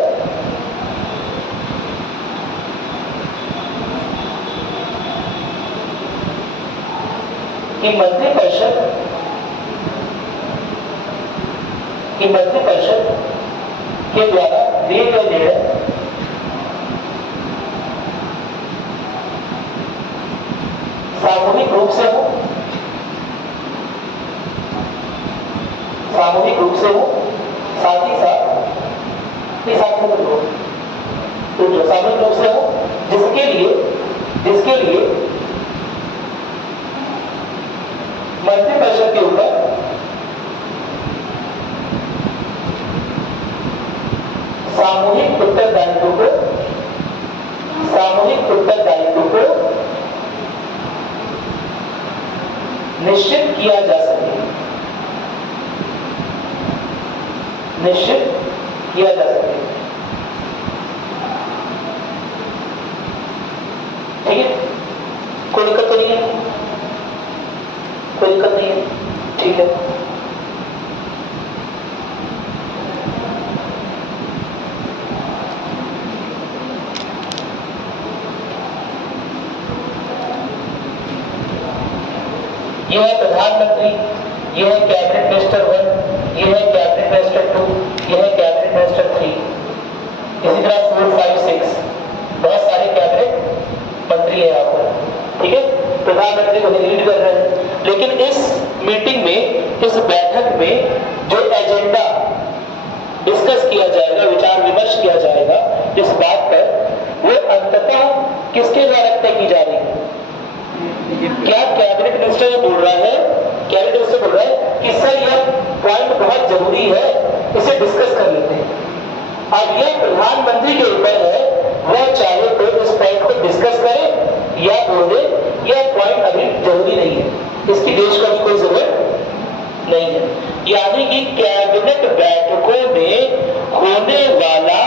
कि मंत्रिपरिषद के द्वारा दिए गए निर्णय सामूहिक रूप से हो, साथ ही साथ तो जो सामूहिक रूप से हो जिसके लिए मंत्रिपरिषद के ऊपर सामूहिक उत्तरदायित्व को निश्चित किया जा सके, कोई दिक्कत तो नहीं है? कोई दिक्कत नहीं है, ठीक है। ये है प्रधानमंत्री, ये है कैबिनेट मिनिस्टर 1, ये है कैबिनेट मिनिस्टर 2, ये है कैबिनेट मिनिस्टर 3, इसी तरह 4, 5, 6 बहुत सारे कैबिनेट मंत्री है यहाँ पर, ठीक है। प्रधानमंत्री को लीड कर रहे हैं। लेकिन इस मीटिंग में, इस बैठक में जो एजेंडा डिस्कस किया जाएगा, विचार विमर्श किया जाएगा इस बात पर, वो अंततः किसके द्वारा तय की जा रही है? क्या कैबिनेट मिनिस्टर बोल रहा है, कैबिनेट मिनिस्टर बोल रहा है कि सर यह पॉइंट बहुत जरूरी है, इसे डिस्कस कर लेते हैं। अब यह प्रधानमंत्री के ऊपर है, वह चाहे तो इस पॉइंट को डिस्कस करे या बोले यह पॉइंट अभी जरूरी नहीं है, इसकी देश को अभी कोई जरूरत नहीं है। यानी कि कैबिनेट बैठकों में होने वाला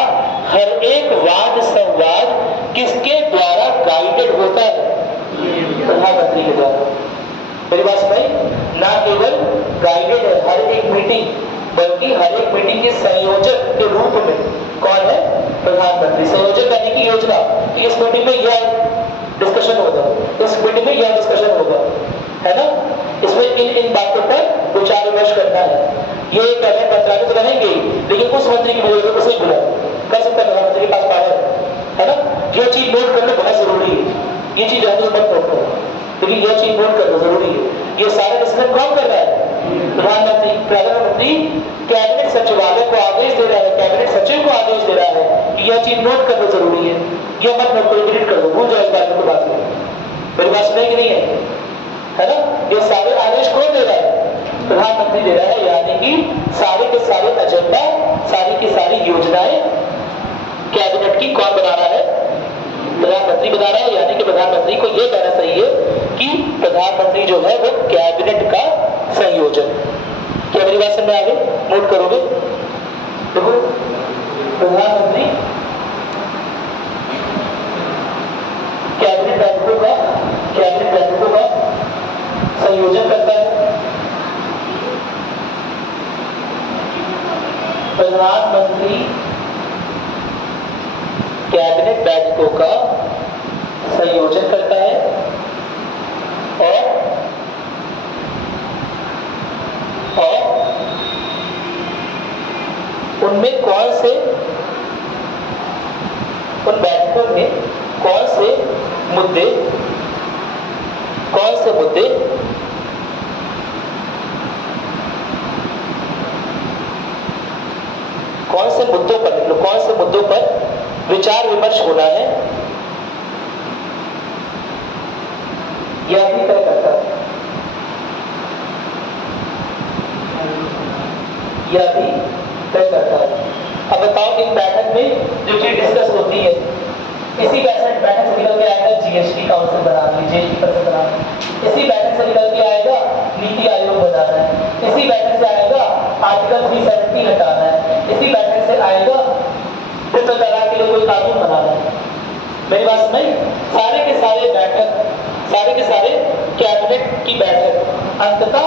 हर एक वाद संवाद किसके द्वारा गाइडेड होता है? प्रधानमंत्री के द्वारा। मेरी बात सुनाई? ना केवल गाइडेड है हर एक मीटिंग, बल्कि हर एक मीटिंग के संयोजक के रूप में कौन है? प्रधानमंत्री। संयोजक करने की योजना, इस मीटिंग में यह डिस्कशन होगा, इस मीटिंग में यह डिस्कशन होगा, है ना। इसमें इन बातों पर विचार विमर्श करना है। ये कैबिनेट मंत्रालय तो रहेंगे, लेकिन उस मंत्री की जरूरत को सही बुला कर सकता है, प्रधानमंत्री के पास पावर है ना। यह चीज नोट करना बहुत जरूरी है, ये चीज मत नोट करो, लेकिन यह चीज नोट करना जरूरी है। ये सारे डिस्कशन कौन कर रहा है? प्रधानमंत्री। प्रधानमंत्री कैबिनेट सचिवालय को आदेश दे रहा है, कैबिनेट सचिव को आदेश दे रहा है कि यह चीज नोट करना जरूरी है। यह मत नोट करो, डिलीट कर दो, भूल जाओ इस बात को। बात मेरी बात सुने कि नहीं है ना। ये सारे आदेश कौन दे रहा है? प्रधानमंत्री दे रहा है। यानी कि सारे के सारे एजेंडा, सारी की सारी योजनाएं कैबिनेट की कौन बना रहा है? प्रधानमंत्री बना रहा है। यानी कि प्रधानमंत्री को यह कहना सही है कि प्रधानमंत्री जो है वो कैबिनेट का संयोजक। क्या मेरी बात समझ में आ गई? नोट करोगे? देखो, प्रधानमंत्री कैबिनेट बैठकों का संयोजन करता है। प्रधानमंत्री कैबिनेट बैठकों का संयोजन करता है और उनमें उन बैठकों में कौन से मुद्दे कौन से मुद्दों पर विचार विमर्श होना है, यह भी तय करता है। अब बताओ, एक बैठक में जो चीज डिस्कस होती है, इसी बैठक से निकल के आएगा जीएसटी काउंसिल बनाना, जीएसटी काउंसिल बनाना। इसी बैठक से निकल के आएगा नीति आयोग बनाना है। इसी बैठक से आएगा आर्टिकल 370 हटाना है। इसी बैठक से आएगा ट्रिपल तलाक के लिए कोई कानून बनाना है। मेरी बात सुनाई? सारे के सारे कैबिनेट की बैठक अंततः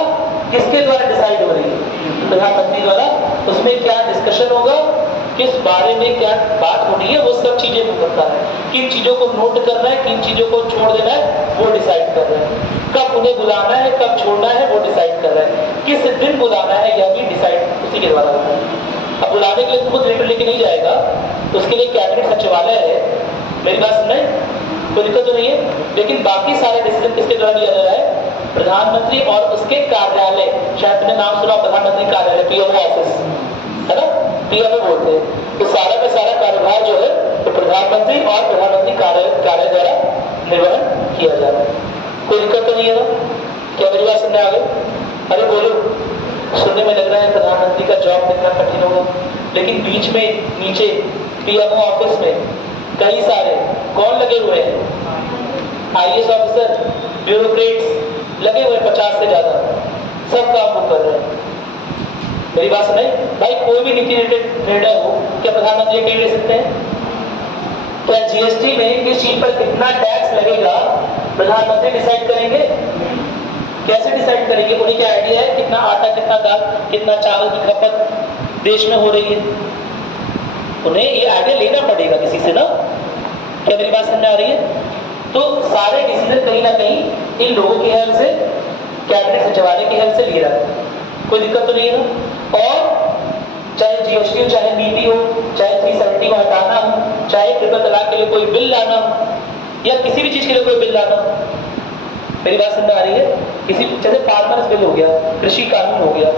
किसके द्वारा डिसाइड हो रही है? प्रधानमंत्री द्वारा। उसमें क्या डिस्कशन होगा, किस बारे में क्या बात होनी है, वो सब चीजें वो करता है। किन चीजों को नोट करना है, किन चीजों को छोड़ देना है, वो डिसाइड कर रहा है। कब उन्हें बुलाना है, कब छोड़ना है, वो डिसाइड कर रहा है। किस दिन बुलाना है, यह भी डिसाइड उसी के द्वारा होता है। अब बुलाने के लिए खुद लेटर लेके नहीं जाएगा, तो उसके लिए कैबिनेट सचिवालय है। मेरी बात सुन रहे? कोई दिक्कत तो नहीं है। लेकिन बाकी सारे डिसीजन किसके द्वारा लिया जा रहा है? प्रधानमंत्री और उसके कार्यालय। शायद तुमने नाम सुना, प्रधानमंत्री कार्यालय, पीएमओ ऑफिस, है ना, पीएमओ बोलते हैं। तो सारा का सारा कार्यभार जो है तो प्रधानमंत्री और प्रधानमंत्री कार्यालय द्वारा निर्वहन किया जा रहा है। कोई दिक्कत तो नहीं है ना? क्या मेरी बात सुनने आ गई? अरे बोलो, सुनने में लग रहा है प्रधानमंत्री का जॉब कितना कठिन होगा, लेकिन बीच में नीचे पीएमओ ऑफिस में कई सारे कौन लगे हुए हैं? आईएएस ऑफिसर, ब्यूरोक्रेट्स लगे हुए 50 से ज्यादा, सब काम वो कर रहे हैं। मेरी बात सुनाई? भाई कोई भी नीति निर्णय हो, क्या प्रधानमंत्री अकेले ले सकते हैं? क्या जीएसटी में किस चीज पर कितना टैक्स लगेगा प्रधानमंत्री डिसाइड करेंगे? कैसे डिसाइड करेंगे? उन्हें क्या आइडिया है कितना आटा, कितना दाल, कितना चावल की खपत देश में हो रही है? उन्हें ये आइडिया लेना पड़ेगा किसी से ना। क्या मेरी बात समझ आ रही है? तो सारे डिसीजन कहीं ना कहीं इन लोगों की हेल्प से, कैबिनेट सचिवालय की हेल्प से लिए रहा है। कोई दिक्कत तो नहीं है ना। और चाहे जीएसटी हो, चाहे नीति हो, चाहे 370 को हटाना हो, चाहे ट्रिपल तलाक के लिए कोई बिल लाना हो, या किसी भी चीज के लिए कोई बिल लाना हो, मेरी बात समझ आ रही है? किसी जैसे फार्मर्स बिल हो गया, कृषि कानून हो गया,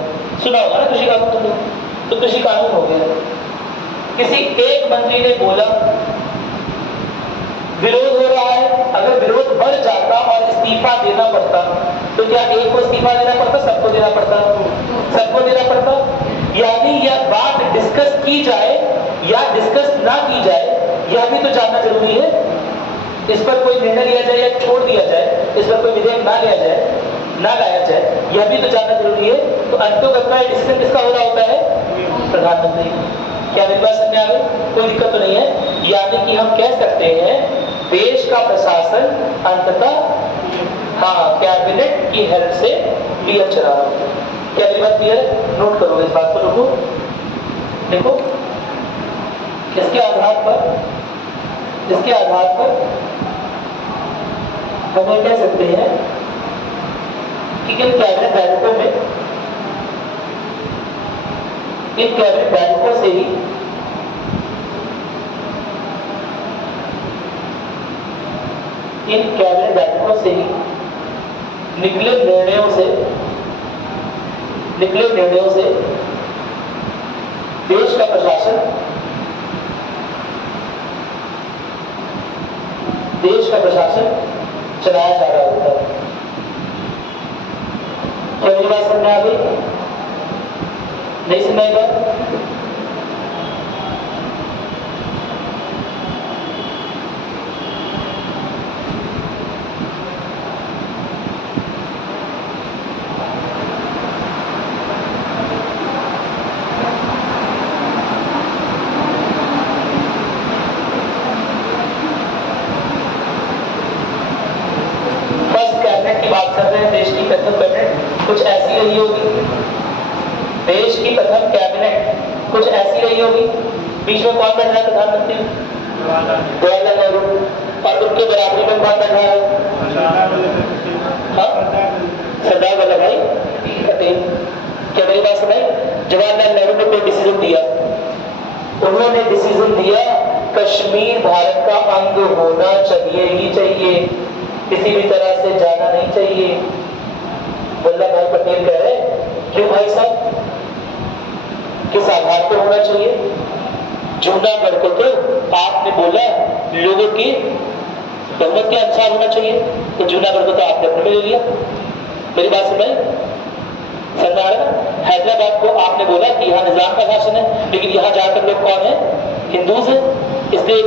सुना होगा ना कृषि कानून तुम लोग, तो कृषि कानून हो गया। किसी एक मंत्री ने बोला विरोध हो रहा है, अगर विरोध बढ़ जाता और इस्तीफा देना पड़ता, तो क्या एक को इस्तीफा देना पड़ता, सबको देना पड़ता? सबको देना पड़ता। यानी यह बात डिस्कस की जाए या डिस्कस ना की जाए, यह भी तो जानना जरूरी है। इस पर कोई निर्णय लिया जाए या छोड़ दिया जाए, इस पर कोई विधेयक ना लिया जाए, ना लाया जाए, यह भी तो जानना जरूरी है। तो अंतोगत्वा डिसीजन किसका हो रहा होता है? प्रधानमंत्री। क्या मेरी बात समझ आ गई? कोई दिक्कत तो नहीं है। यानी कि हम कह सकते हैं देश का प्रशासन अंततः कैबिनेट की हेल्प से क्लियर चला रहा है। क्या मेरी बात क्लियर है? नोट करो इस बात को, रुको, देखो इसके आधार पर हम ये कह सकते हैं कि इन कैबिनेट बैठकों में, इन कैबिनेट बैठकों से ही निकले निर्णयों से देश का प्रशासन चलाया जा रहा होता है। क्या मेरी बात समझ आ गई? नहीं समझेगा? कुछ ऐसी रही होगी, देश की प्रथम कैबिनेट कुछ ऐसी रही होगी। बीच में कौन बैठ रहा है? प्रधानमंत्री जवाहरलाल नेहरू। और उनके बराबरी में कौन बैठ रहा है? सरदार वल्लभ भाई पटेल। क्या मेरी बात सुनाई? जवाहरलाल नेहरू ने कोई डिसीजन दिया, उन्होंने डिसीजन दिया कश्मीर भारत का अंग होना चाहिए ही चाहिए, किसी भी तरह से जाना नहीं चाहिए। वल्लभ भाई पटेल कह रहे क्यों भाई साहब, किस आधार पर होना चाहिए? जूनागढ़ को तो आपने बोला लोगों की बहुमत के अनुसार होना चाहिए, तो जूनागढ़ को तो आपने अपने में ले लिया। मेरी बात सुनाई? हैदराबाद को आपने बोला कि यहाँ निजाम का शासन है, लेकिन यहाँ जाकर लोग कौन है? हिंदूज है, इसलिए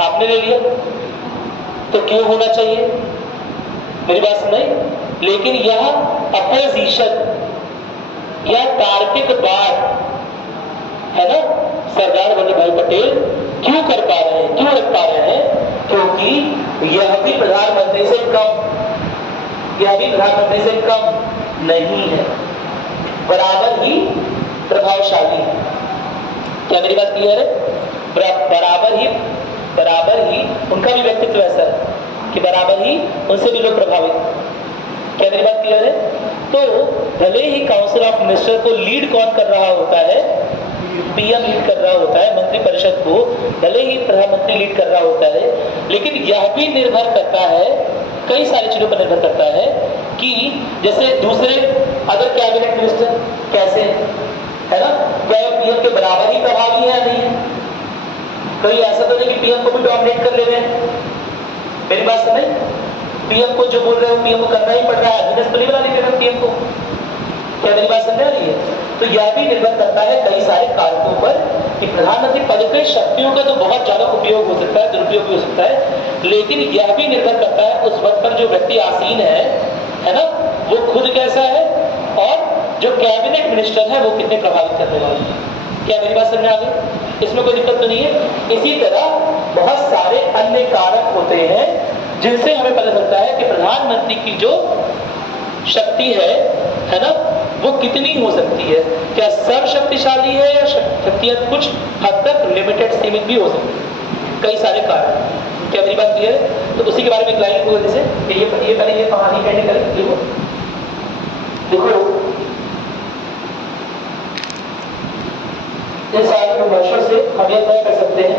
आपने ले लिया। तो क्यों होना चाहिए? मेरी बात सुनाई? लेकिन यह अपोजिशन या तार्किक बात है ना, सरदार वल्लभ भाई पटेल क्यों कर पा रहे हैं, क्यों रख पा रहे हैं? क्योंकि यह भी प्रधानमंत्री से कम नहीं है, बराबर ही प्रभावशाली है। क्या मेरी बात क्लियर है? बराबर ही उनका भी व्यक्तित्व ऐसा है कि बराबर ही उनसे भी लोग प्रभावित। क्या मेरी बात क्लियर है? तो भले ही काउंसिल ऑफ मिनिस्टर को लीड कौन कर रहा होता है? पीएम लीड कर रहा होता है, मंत्रिपरिषद को भले ही प्रधानमंत्री लीड कर रहा होता है, लेकिन यह भी निर्भर करता है, कई सारी चीजों पर निर्भर करता है कि जैसे दूसरे अदर कैबिनेट मिनिस्टर कैसे है ना, क्या पीएम के बराबर ही प्रभावी है या नहीं है? कहीं ऐसा तो नहीं कि पीएम को भी डोमिनेट कर ले रहे हैं। मेरी बात समझ? पीएम को जो बोल रहे हो पीएम को करना ही पड़ रहा है, बिजनेस तो नहीं बना लेते पीएम को। क्या मेरी बात समझ आ रही है? तो यह भी निर्भर करता है कई सारे कारकों पर कि प्रधानमंत्री पद पे शक्तियों का तो बहुत ज्यादा उपयोग हो सकता है, दुरुपयोग भी हो सकता है, लेकिन यह भी निर्भर करता है उस पद पर जो व्यक्ति आसीन है ना, वो खुद कैसा है और जो कैबिनेट मिनिस्टर है वो कितने प्रभावित करने वाले हैं। क्या मेरी बात समझ आ गई? इसमें कोई दिक्कत तो नहीं है। इसी तरह बहुत सारे अन्य कारक होते हैं जिनसे हमें पता चलता है कि प्रधानमंत्री की जो शक्ति है ना, वो कितनी हो सकती है। क्या सर्वशक्तिशाली है या शक्तियां कुछ हद तक लिमिटेड, सीमित भी हो सकती है। कई सारे कारण। क्या मेरी बात क्लियर है? तो उसी के बारे में एक लाइन बोल जैसे ये पहले ये कहानी कैसे करें। देखो इन सारे विमर्शों से हम यह तय कर सकते हैं,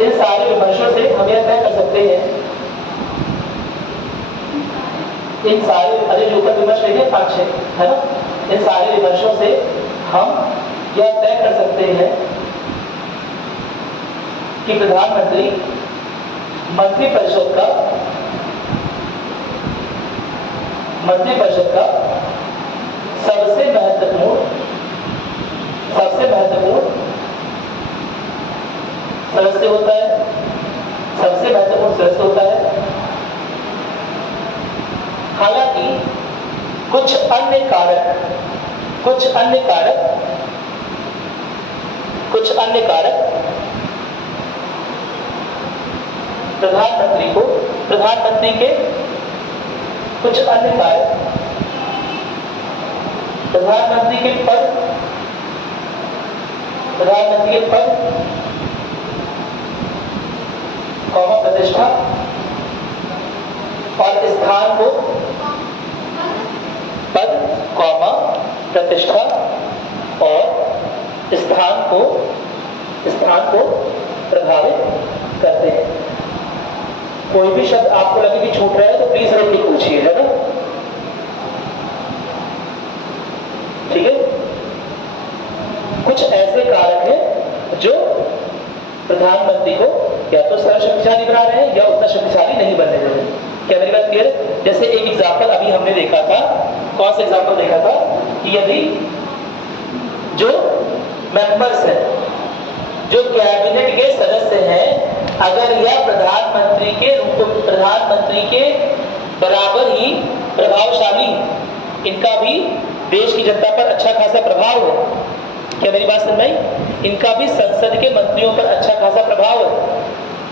इन सारे विमर्शों से हम यह तय कर सकते हैं, इन सारे अरे जो ऊपर विमर्श है 5-6 है ना, इन सारे विमर्शों से हम यह तय कर सकते हैं कि प्रधानमंत्री मंत्रिपरिषद का सबसे महत्वपूर्ण सदस्य होता है, सबसे महत्वपूर्ण सदस्य होता है। हालांकि कुछ अन्य कारक प्रधानमंत्री के कुछ अन्य कारक प्रधानमंत्री के पद कौमा प्रतिष्ठा और स्थान को प्रभावित करते हैं। कोई भी शब्द आपको लगे कि छूट रहा है तो प्लीज रोक के पूछिए, है ना? ठीक है। कुछ ऐसे कारक हैं जो प्रधानमंत्री को या तो सर्वशक्तिशाली बना रहे हैं या उतना शक्तिशाली नहीं बनने दे रहे। क्या मेरी बात क्लियर है? जैसे एक एग्जाम्पल अभी हमने देखा था, कौन सा एग्जाम्पल देखा था कि यदि जो मेंबर्स हैं, जो कैबिनेट के सदस्य हैं, अगर यह प्रधानमंत्री के बराबर ही प्रभावशाली, इनका भी देश की जनता पर अच्छा खासा प्रभाव है। क्या मेरी बात समझ में? इनका भी संसद के मंत्रियों पर अच्छा खासा प्रभाव है,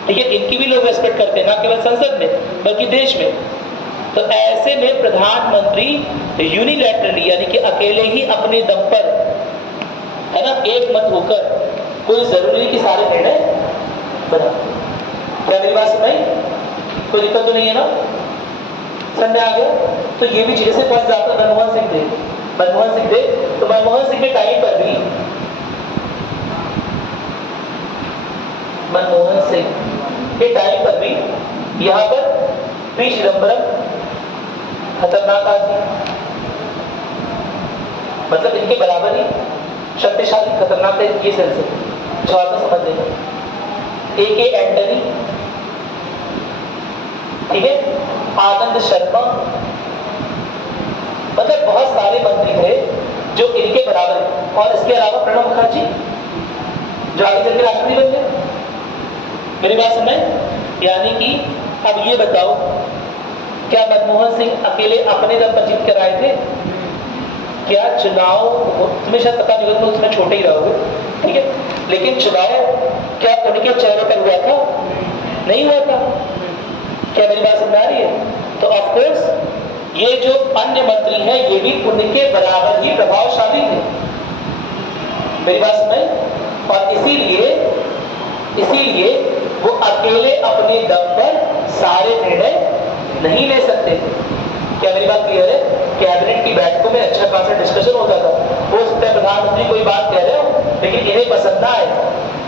ठीक है? इनकी भी लोग रेस्पेक्ट करते हैं, ना केवल संसद में बल्कि देश में। तो ऐसे में प्रधानमंत्री यूनिलैटरली यानी कि अकेले ही अपने दम पर, है ना, एक मत होकर, कोई जरूरी नहीं कि सारे निर्णय बना। क्या मेरी बात समझ? कोई दिक्कत तो नहीं है ना? समझ आ गया? तो ये भी जैसे फॉर एग्जाम्पल मनमोहन सिंह थे, तो मनमोहन सिंह के टाइम पर भी यहाँ पर पी चिदंबरम खतरनाक आदमी, मतलब इनके बराबर ही शक्तिशाली, खतरनाक है ये सेंस है, जो आपको समझ लेना। ए.के. एंटनी, ठीक है, आनंद शर्मा, मतलब बहुत सारे मंत्री थे जो इनके बराबर है। और इसके अलावा प्रणब मुखर्जी जो आगे चलकर राष्ट्रपति बन गए। मेरी बात समझ? यानी कि अब ये बताओ, क्या मनमोहन सिंह अकेले अपने दम पर जीत कर आए थे? क्या चुनाव, तुम्हें शायद पता नहीं होगा, उसमें छोटे ही रहोगे, ठीक है, लेकिन चुनाव क्या उनके चेहरे पर हुआ था? नहीं हुआ था। क्या मेरी बात समझ आ रही है? तो ऑफ कोर्स ये जो अन्य मंत्री हैं ये भी उनके बराबर ही प्रभावशाली थे। मेरी बात समझ? और इसीलिए वो अकेले अपने दम पर सारे निर्णय नहीं ले सकते थे। क्या मेरी बात क्लियर है? कैबिनेट की बैठकों में अच्छा खासा डिस्कशन होता था। हो सकता है प्रधानमंत्री कोई बात कह रहे हो लेकिन इन्हें पसंद ना आए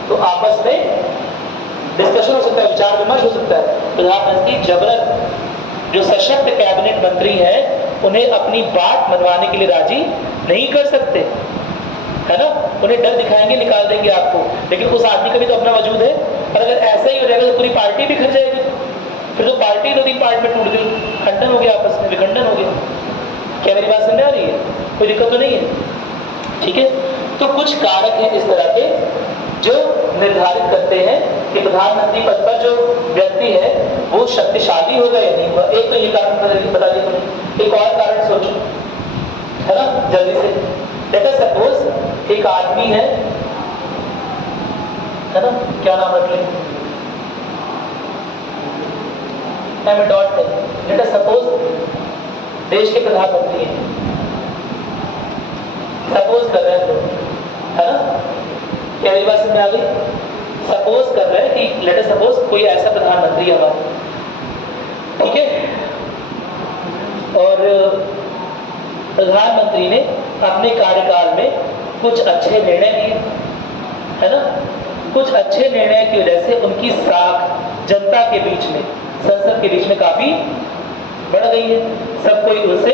तो आपस में डिस्कशन हो सकता है, विचार विमर्श हो सकता है। प्रधानमंत्री जबरन जो सशक्त कैबिनेट मंत्री हैं उन्हें अपनी बात मनवाने के लिए राजी नहीं कर सकते, है ना? उन्हें डर दिखाएंगे, निकाल देंगे आपको, लेकिन उस आदमी का भी तो अपना वजूद है। और अगर ऐसा ही हो जाएगा तो पूरी पार्टी बिखर जाएगी, फिर तो पार्टी 2-3 पार्ट में टूट गई, खंडन हो गया, आपस में विखंडन हो गया। क्या मेरी बात समझ आ रही है? कोई दिक्कत तो नहीं है? ठीक है। तो कुछ कारक हैं इस तरह के जो निर्धारित करते हैं कि प्रधानमंत्री पद पर जो व्यक्ति है वो शक्तिशाली होगा या नहीं होगा। एक तो ये कारण बता दिया, एक और कारण सोचो, है ना, जल्दी से। लेट अस सपोज एक आदमी है ना, क्या नाम रख लें, M dot let us suppose देश के प्रधानमंत्री हैं, सपोज कर रहे हैं, है ना, क्या मेरी बात समझ में आ गई? सपोज कर रहे हैं कि लेट अस सपोज कोई ऐसा प्रधानमंत्री है हमारा, ठीक है, और प्रधानमंत्री ने अपने कार्यकाल में कुछ अच्छे निर्णय लिए, है ना, कुछ अच्छे निर्णय की वजह से उनकी साख जनता के बीच में, संसद के बीच में काफी बढ़ गई है, सब कोई उनसे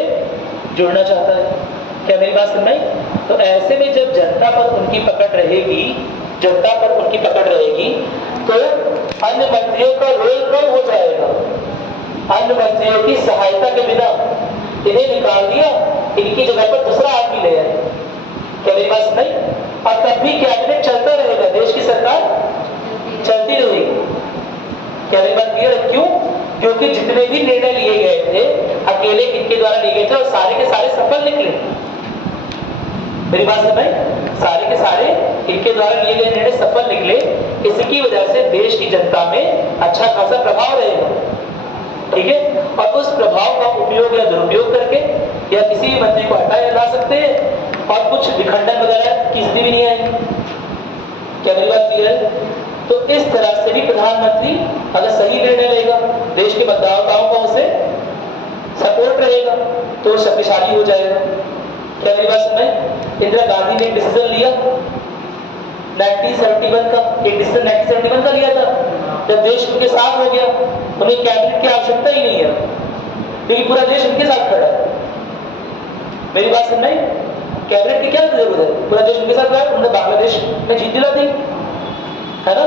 जुड़ना चाहता है। क्या मेरी बात समझ में? तो ऐसे में जब जनता पर उनकी पकड़ रहेगी, जनता पर उनकी पकड़ रहेगी, तो अन्य मंत्रियों का रोल कम हो जाएगा। अन्य मंत्रियों की सहायता के बिना इन्हें निकाल दिया, इनकी जगह पर दूसरा आदमी ले आए। क्या मेरी बात नहीं? और तब भी कैबिनेट चलता रहेगा, देश की सरकार चलती रहेगी। क्या मेरी बात क्लियर है? क्यों? क्योंकि जितने भी निर्णय लिए गए थे अकेले इनके द्वारा लिए गए थे और सारे के सारे सफल निकले। मेरी बात समझ? सारे के सारे इनके द्वारा लिए गए निर्णय सफल निकले। इसकी वजह से देश की जनता में अच्छा खासा प्रभाव रहेगा, ठीक है। और उस प्रभाव का उपयोग या दुरुपयोग करके या किसी भी मंत्री को हटाया ला सकते हैं और कुछ विखंडन वगैरह की स्थिति भी नहीं आएगी। क्या मेरी बात क्लियर है? तो इस तरह से भी प्रधानमंत्री अगर सही निर्णय लेगा, देश के मतदाताओं का उसे सपोर्ट रहेगा तो शक्तिशाली हो जाएगा। क्या मेरी बात समझ? इंदिरा गांधी ने एक डिसीजन लिया 1971 का, एक डिसीजन 1971 का लिया था, जब देश उनके साथ हो गया, उन्हें कैबिनेट की आवश्यकता ही नहीं है क्योंकि पूरा देश उनके साथ खड़ा है। मेरी बात समझ में? कैबिनेट की क्या जरूरत है? पूरा देश उनके साथ खड़ा है, उन्होंने बांग्लादेश में जीत दिला दी, है ना।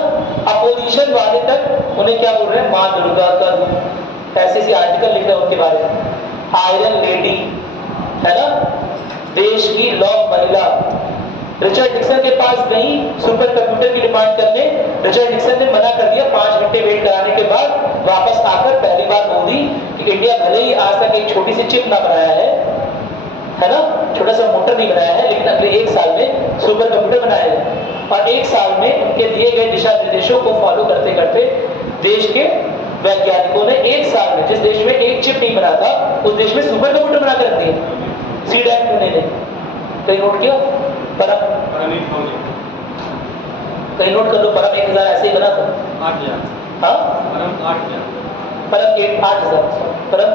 अपोजिशन वाले तक उन्हें क्या बोल रहे हैं? मां दुर्गा का ऐसे आर्टिकल लिख रहे हैं उनके बारे में, आयरन लेडी, है ना, देश की लॉ महिला। रिचर्ड निक्सन के पास गई सुपर कंप्यूटर की डिमांड करने, रिचर्ड निक्सन ने मना कर दिया। 5 घंटे वेट कराने के बाद वापस आकर पहली बार बोली कि इंडिया भले ही आज तक एक छोटी सी चिप ना बनाया है ना, छोटा सा मोटर नहीं बनाया है, लेकिन अगले 1 साल में सुपर कंप्यूटर बनाया है। और 1 साल में उनके दिए गए दिशा निर्देशों को फॉलो करते करते देश के वैज्ञानिकों ने 1 साल में, जिस देश में एक चिप नहीं बना था, उस देश में सुपर कंप्यूटर बना कर दिए। सीडैक ने कहीं नोट किया? परम कहीं नोट कर लो, परम 1000 ऐसे ही बना था। 8000। हाँ, परम 8000। परम 8000, परम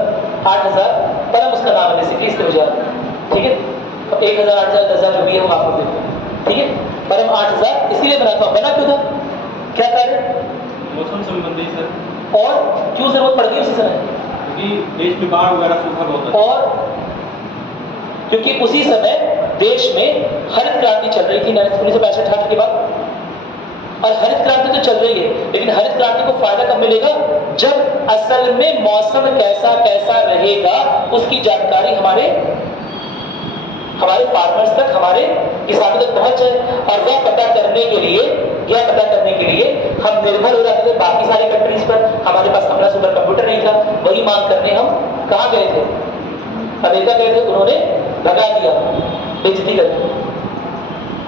8000, परम उसका नाम है बेसिकली, इसके वजह, ठीक है। 1000, 8000, 10,000 जो भी है वो आपको देखो, ठीक है। परम 8000 इसीलिए बना था। बना क्यों था? क्या कारण? मौसम संबंधी सर। और क्यों जरूरत पड़ गई उसी समय? क्योंकि देश में बाढ़ वगैरह सूखा बहुत है। और क्योंकि उसी समय देश में हरित क्रांति चल रही थी 1965 के बाद, और हरित क्रांति तो चल रही है, लेकिन हरित क्रांति को फायदा कब मिलेगा? जब असल में मौसम कैसा कैसा रहेगा उसकी जानकारी हमारे फार्मर्स तक, हमारे किसानों तक पहुंच जाए। और यह पता करने के लिए हम निर्भर हो जाते थे बाकी सारी कंट्रीज पर। हमारे पास अपना सुपर कंप्यूटर नहीं था, वही मांग करने हम कहां गए थे? अमेरिका गए थे, उन्होंने लगा दिया बेइज्जती करके।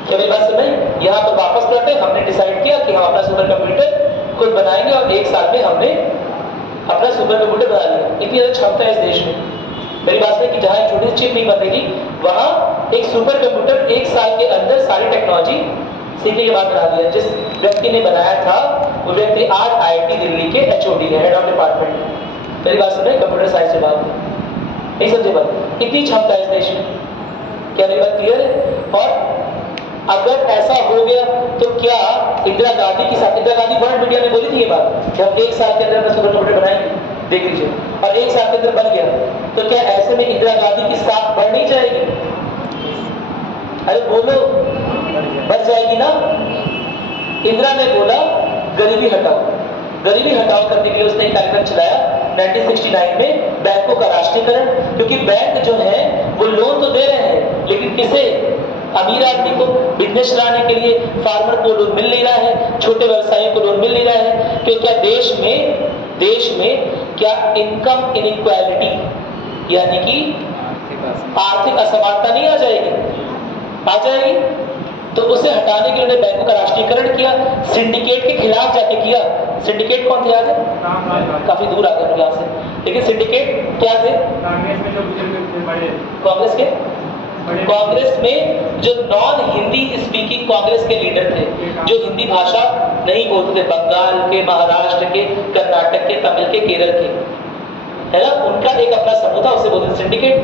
क्या मेरी बात समझ? यहाँ पर वापस लौटे, हमने डिसाइड किया कि हम अपना सुपर कंप्यूटर खुद बनाएंगे और 1 साल में हमने अपना सुपर कंप्यूटर बना लिया। इतनी ज्यादा क्षमता है इस देश में। मेरी बात है कि जहां एक छोटी सी चिप नहीं बन रही थी, वहां एक सुपर कंप्यूटर 1 साल के अंदर सारी टेक्नोलॉजी सीखने के बाद बना दिया। जिस व्यक्ति ने बनाया था वो व्यक्ति आज IIT दिल्ली के HOD है, हेड ऑफ डिपार्टमेंट। मेरी बात समझे? कंप्यूटर साइंस विभाग नहीं समझे बात? इतनी क्षमता है इस देश में। क्या मेरी बात क्लियर है? और अगर ऐसा हो गया तो क्या इंदिरा गांधी की साथ, इंदिरा गांधी वर्ल्ड मीडिया में बोली थी ये बात, जब 1 साल के अंदर सुपर कंप्यूटर बनाएंगे, देख लीजिए, और 1 साल के अंदर बन गया, तो क्या ऐसे में इंदिरा गांधी की साथ बढ़ नहीं जाएगी? अरे बोलो, बढ़ जाएगी ना। इंदिरा ने बोला गरीबी हटाओ, गरीबी हटाओ करने के लिए उसने एक कार्यक्रम चलाया 1969 में, बैंकों का राष्ट्रीयकरण। क्योंकि बैंक जो है वो लोन तो दे रहे हैं, लेकिन किसे? अमीर आदमी को बिजनेस चलाने के लिए। फार्मर को लोन मिल नहीं रहा है, छोटे व्यवसायियों को लोन मिल नहीं रहा है। क्यों? क्या देश में क्या इनकम इनइक्वालिटी यानी कि आर्थिक असमानता नहीं आ जाएगी? आ जाएगी। तो उसे हटाने के लिए बैंकों का राष्ट्रीयकरण किया, सिंडिकेट के खिलाफ जाके किया। सिंडिकेट कौन थे याद है? काफी दूर आ गए यहाँ से, लेकिन सिंडिकेट क्या थे? कांग्रेस में जो बुजुर्ग थे बड़े, कांग्रेस के, कांग्रेस में जो नॉन हिंदी स्पीकिंग कांग्रेस के लीडर थे, जो हिंदी भाषा नहीं बोलते थे, बंगाल के, महाराष्ट्र के, कर्नाटक के, तमिल के, केरल के, है ना, उनका एक अपना समूह था, उसे बोलते सिंडिकेट।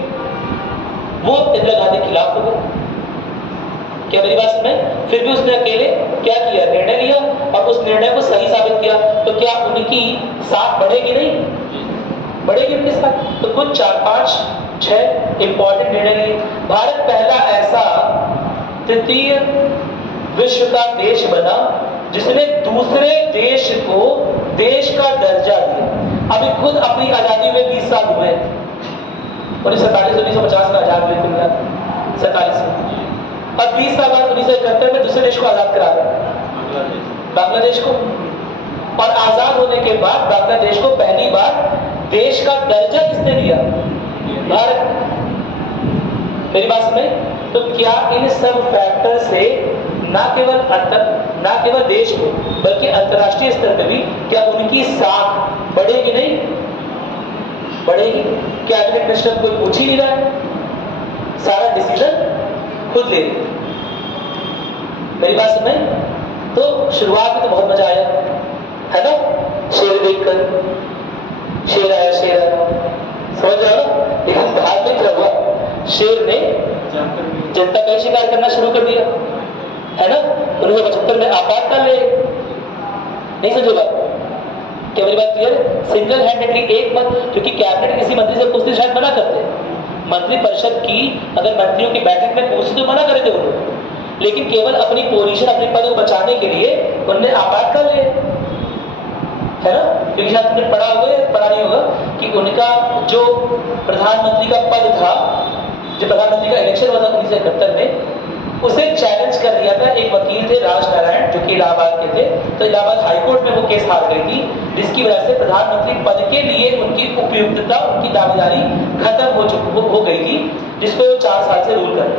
वो इंदिरा गांधी के खिलाफ हो गए। क्या मेरी बात सुने? फिर भी उसने अकेले क्या किया? निर्णय लिया और उस निर्णय को सही साबित किया। तो क्या उनकी साथ बढ़ेगी? नहीं बढ़ेगी उनके साथ। तो कुछ 4, 5, 6 इंपॉर्टेंट निर्णय लिए। भारत पहला ऐसा तृतीय विश्व का देश बना जिसने दूसरे देश को देश का दर्जा दिया। अभी खुद अपनी आजादी में 20 साल हुए, 1947 में आजाद हुए, 47 में, और 20 साल बाद 1971 में दूसरे देश को आजाद करा दिया, बांग्लादेश को। और आजाद होने के बाद बांग्लादेश को पहली बार देश का दर्जा किसने दिया? भारत। मेरी बात सुने? तो क्या इन सब फैक्टर से ना केवल देश को बल्कि अंतर्राष्ट्रीय स्तर पर भी क्या उनकी साख बढ़ेगी? नहीं बढ़ेगी। कैबिनेट मिनिस्टर कोई पूछ ही नहीं रहा है, सारा डिसीजन खुद ले रहे। मेरी बात सुन रहे? तो शुरुआत में तो बहुत मजा आया, है ना, शेर देखकर, शेर आया, समझ रहे हो? लेकिन बाद में क्या हुआ? शेर ने जनता का शिकार करना शुरू कर दिया, है ना। 1975 में आपातकाल ले, नहीं समझे बात? क्या मेरी बात क्लियर है? सिंगल हैंडेडली एक मत, क्योंकि कैबिनेट किसी मंत्री से पूछते शायद मना करते, मंत्रिपरिषद की अगर मंत्रियों की बैठक में पूछते तो मना करे थे वो लोग, लेकिन केवल अपनी पोजीशन, अपने पद को बचाने के लिए उन्होंने आपातकाल ले, है ना। क्योंकि शायद तुमने पढ़ा नहीं होगा कि उनका जो प्रधानमंत्री का पद था, जो प्रधानमंत्री का इलेक्शन हुआ था 1971 में, उसे चैलेंज कर दिया था एक वकील थे, राज नारायण, जो कि इलाहाबाद के थे। तो इलाहाबाद हाईकोर्ट में वो केस हार गई थी, जिसकी वजह से प्रधानमंत्री पद के लिए उनकी उपयुक्तता, उनकी दावेदारी खत्म हो गई थी, जिसपे वो 4 साल से रूल कर रहे।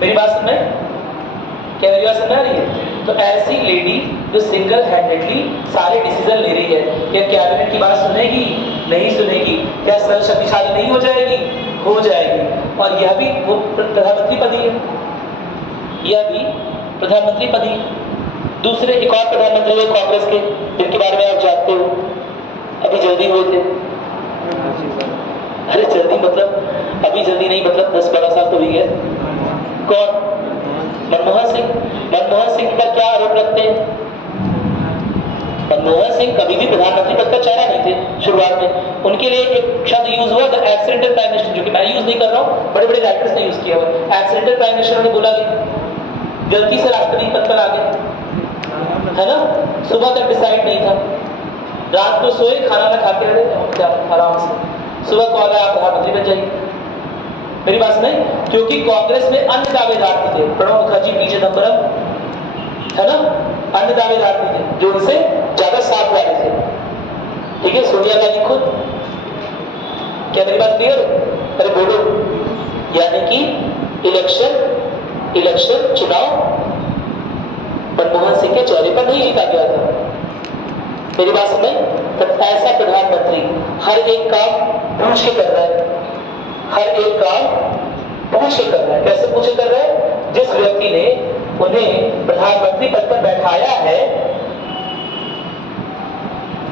मेरी बात सुन रहे? क्या मेरी बात सुन रही है? तो ऐसी लेडी जो सिंगल हैंडेडली सारे डिसीजन ले रही है, क्या कैबिनेट की बात सुनेगी? नहीं सुनेगी। क्या सर्वशक्तिशाली नहीं हो जाएगी? हो जाएगी। और यह भी वो प्रधानमंत्री पद ही है, यह भी प्रधानमंत्री पद ही। दूसरे एक और प्रधानमंत्री हुए कांग्रेस के, जिनके बारे में आप जानते हो, अभी जल्दी हुए थे। अरे जल्दी मतलब अभी जल्दी नहीं, मतलब 10-12 साल तो भी गए। कौन? मनमोहन सिंह। मनमोहन सिंह पर क्या आरोप लगते हैं? मनमोहन सिंह कभी भी प्रधानमंत्री पद का चेहरा नहीं थे शुरुआत में। उनके लिए एक शब्द यूज हुआ, द एक्सीडेंटल प्राइम मिनिस्टर, जो कि मैं यूज नहीं कर रहा हूँ, बड़े बड़े राइटर्स ने यूज किया हुआ। एक्सीडेंटल प्राइम मिनिस्टर ने बोला कि गलती से राष्ट्रपति पद पर आ गए, है ना, सुबह तक डिसाइड नहीं था, रात को सोए, खाना ना खा के रहे आराम से, सुबह को आ गया आप प्रधानमंत्री बन जाइए। मेरी बात नहीं? क्योंकि कांग्रेस में अन्य दावेदार थे, प्रणब मुखर्जी, पी चिदंबरम, है ना, अन्य दावेदार थे जो उनसे ज्यादा साथ वाले थे। ठीक है, सोनिया गांधी खुद। क्या मेरी बात क्लियर? अरे बोलो। यानी कि इलेक्शन चुनाव मनमोहन सिंह के चेहरे पर नहीं जीता गया था। मेरी बात सुने? तो ऐसा प्रधानमंत्री हर एक काम पूछ के कर रहा है, हर एक काम पूछ के कर रहा है। कैसे पूछ के कर रहा है? जिस व्यक्ति ने उन्हें प्रधानमंत्री पद पर बैठाया है,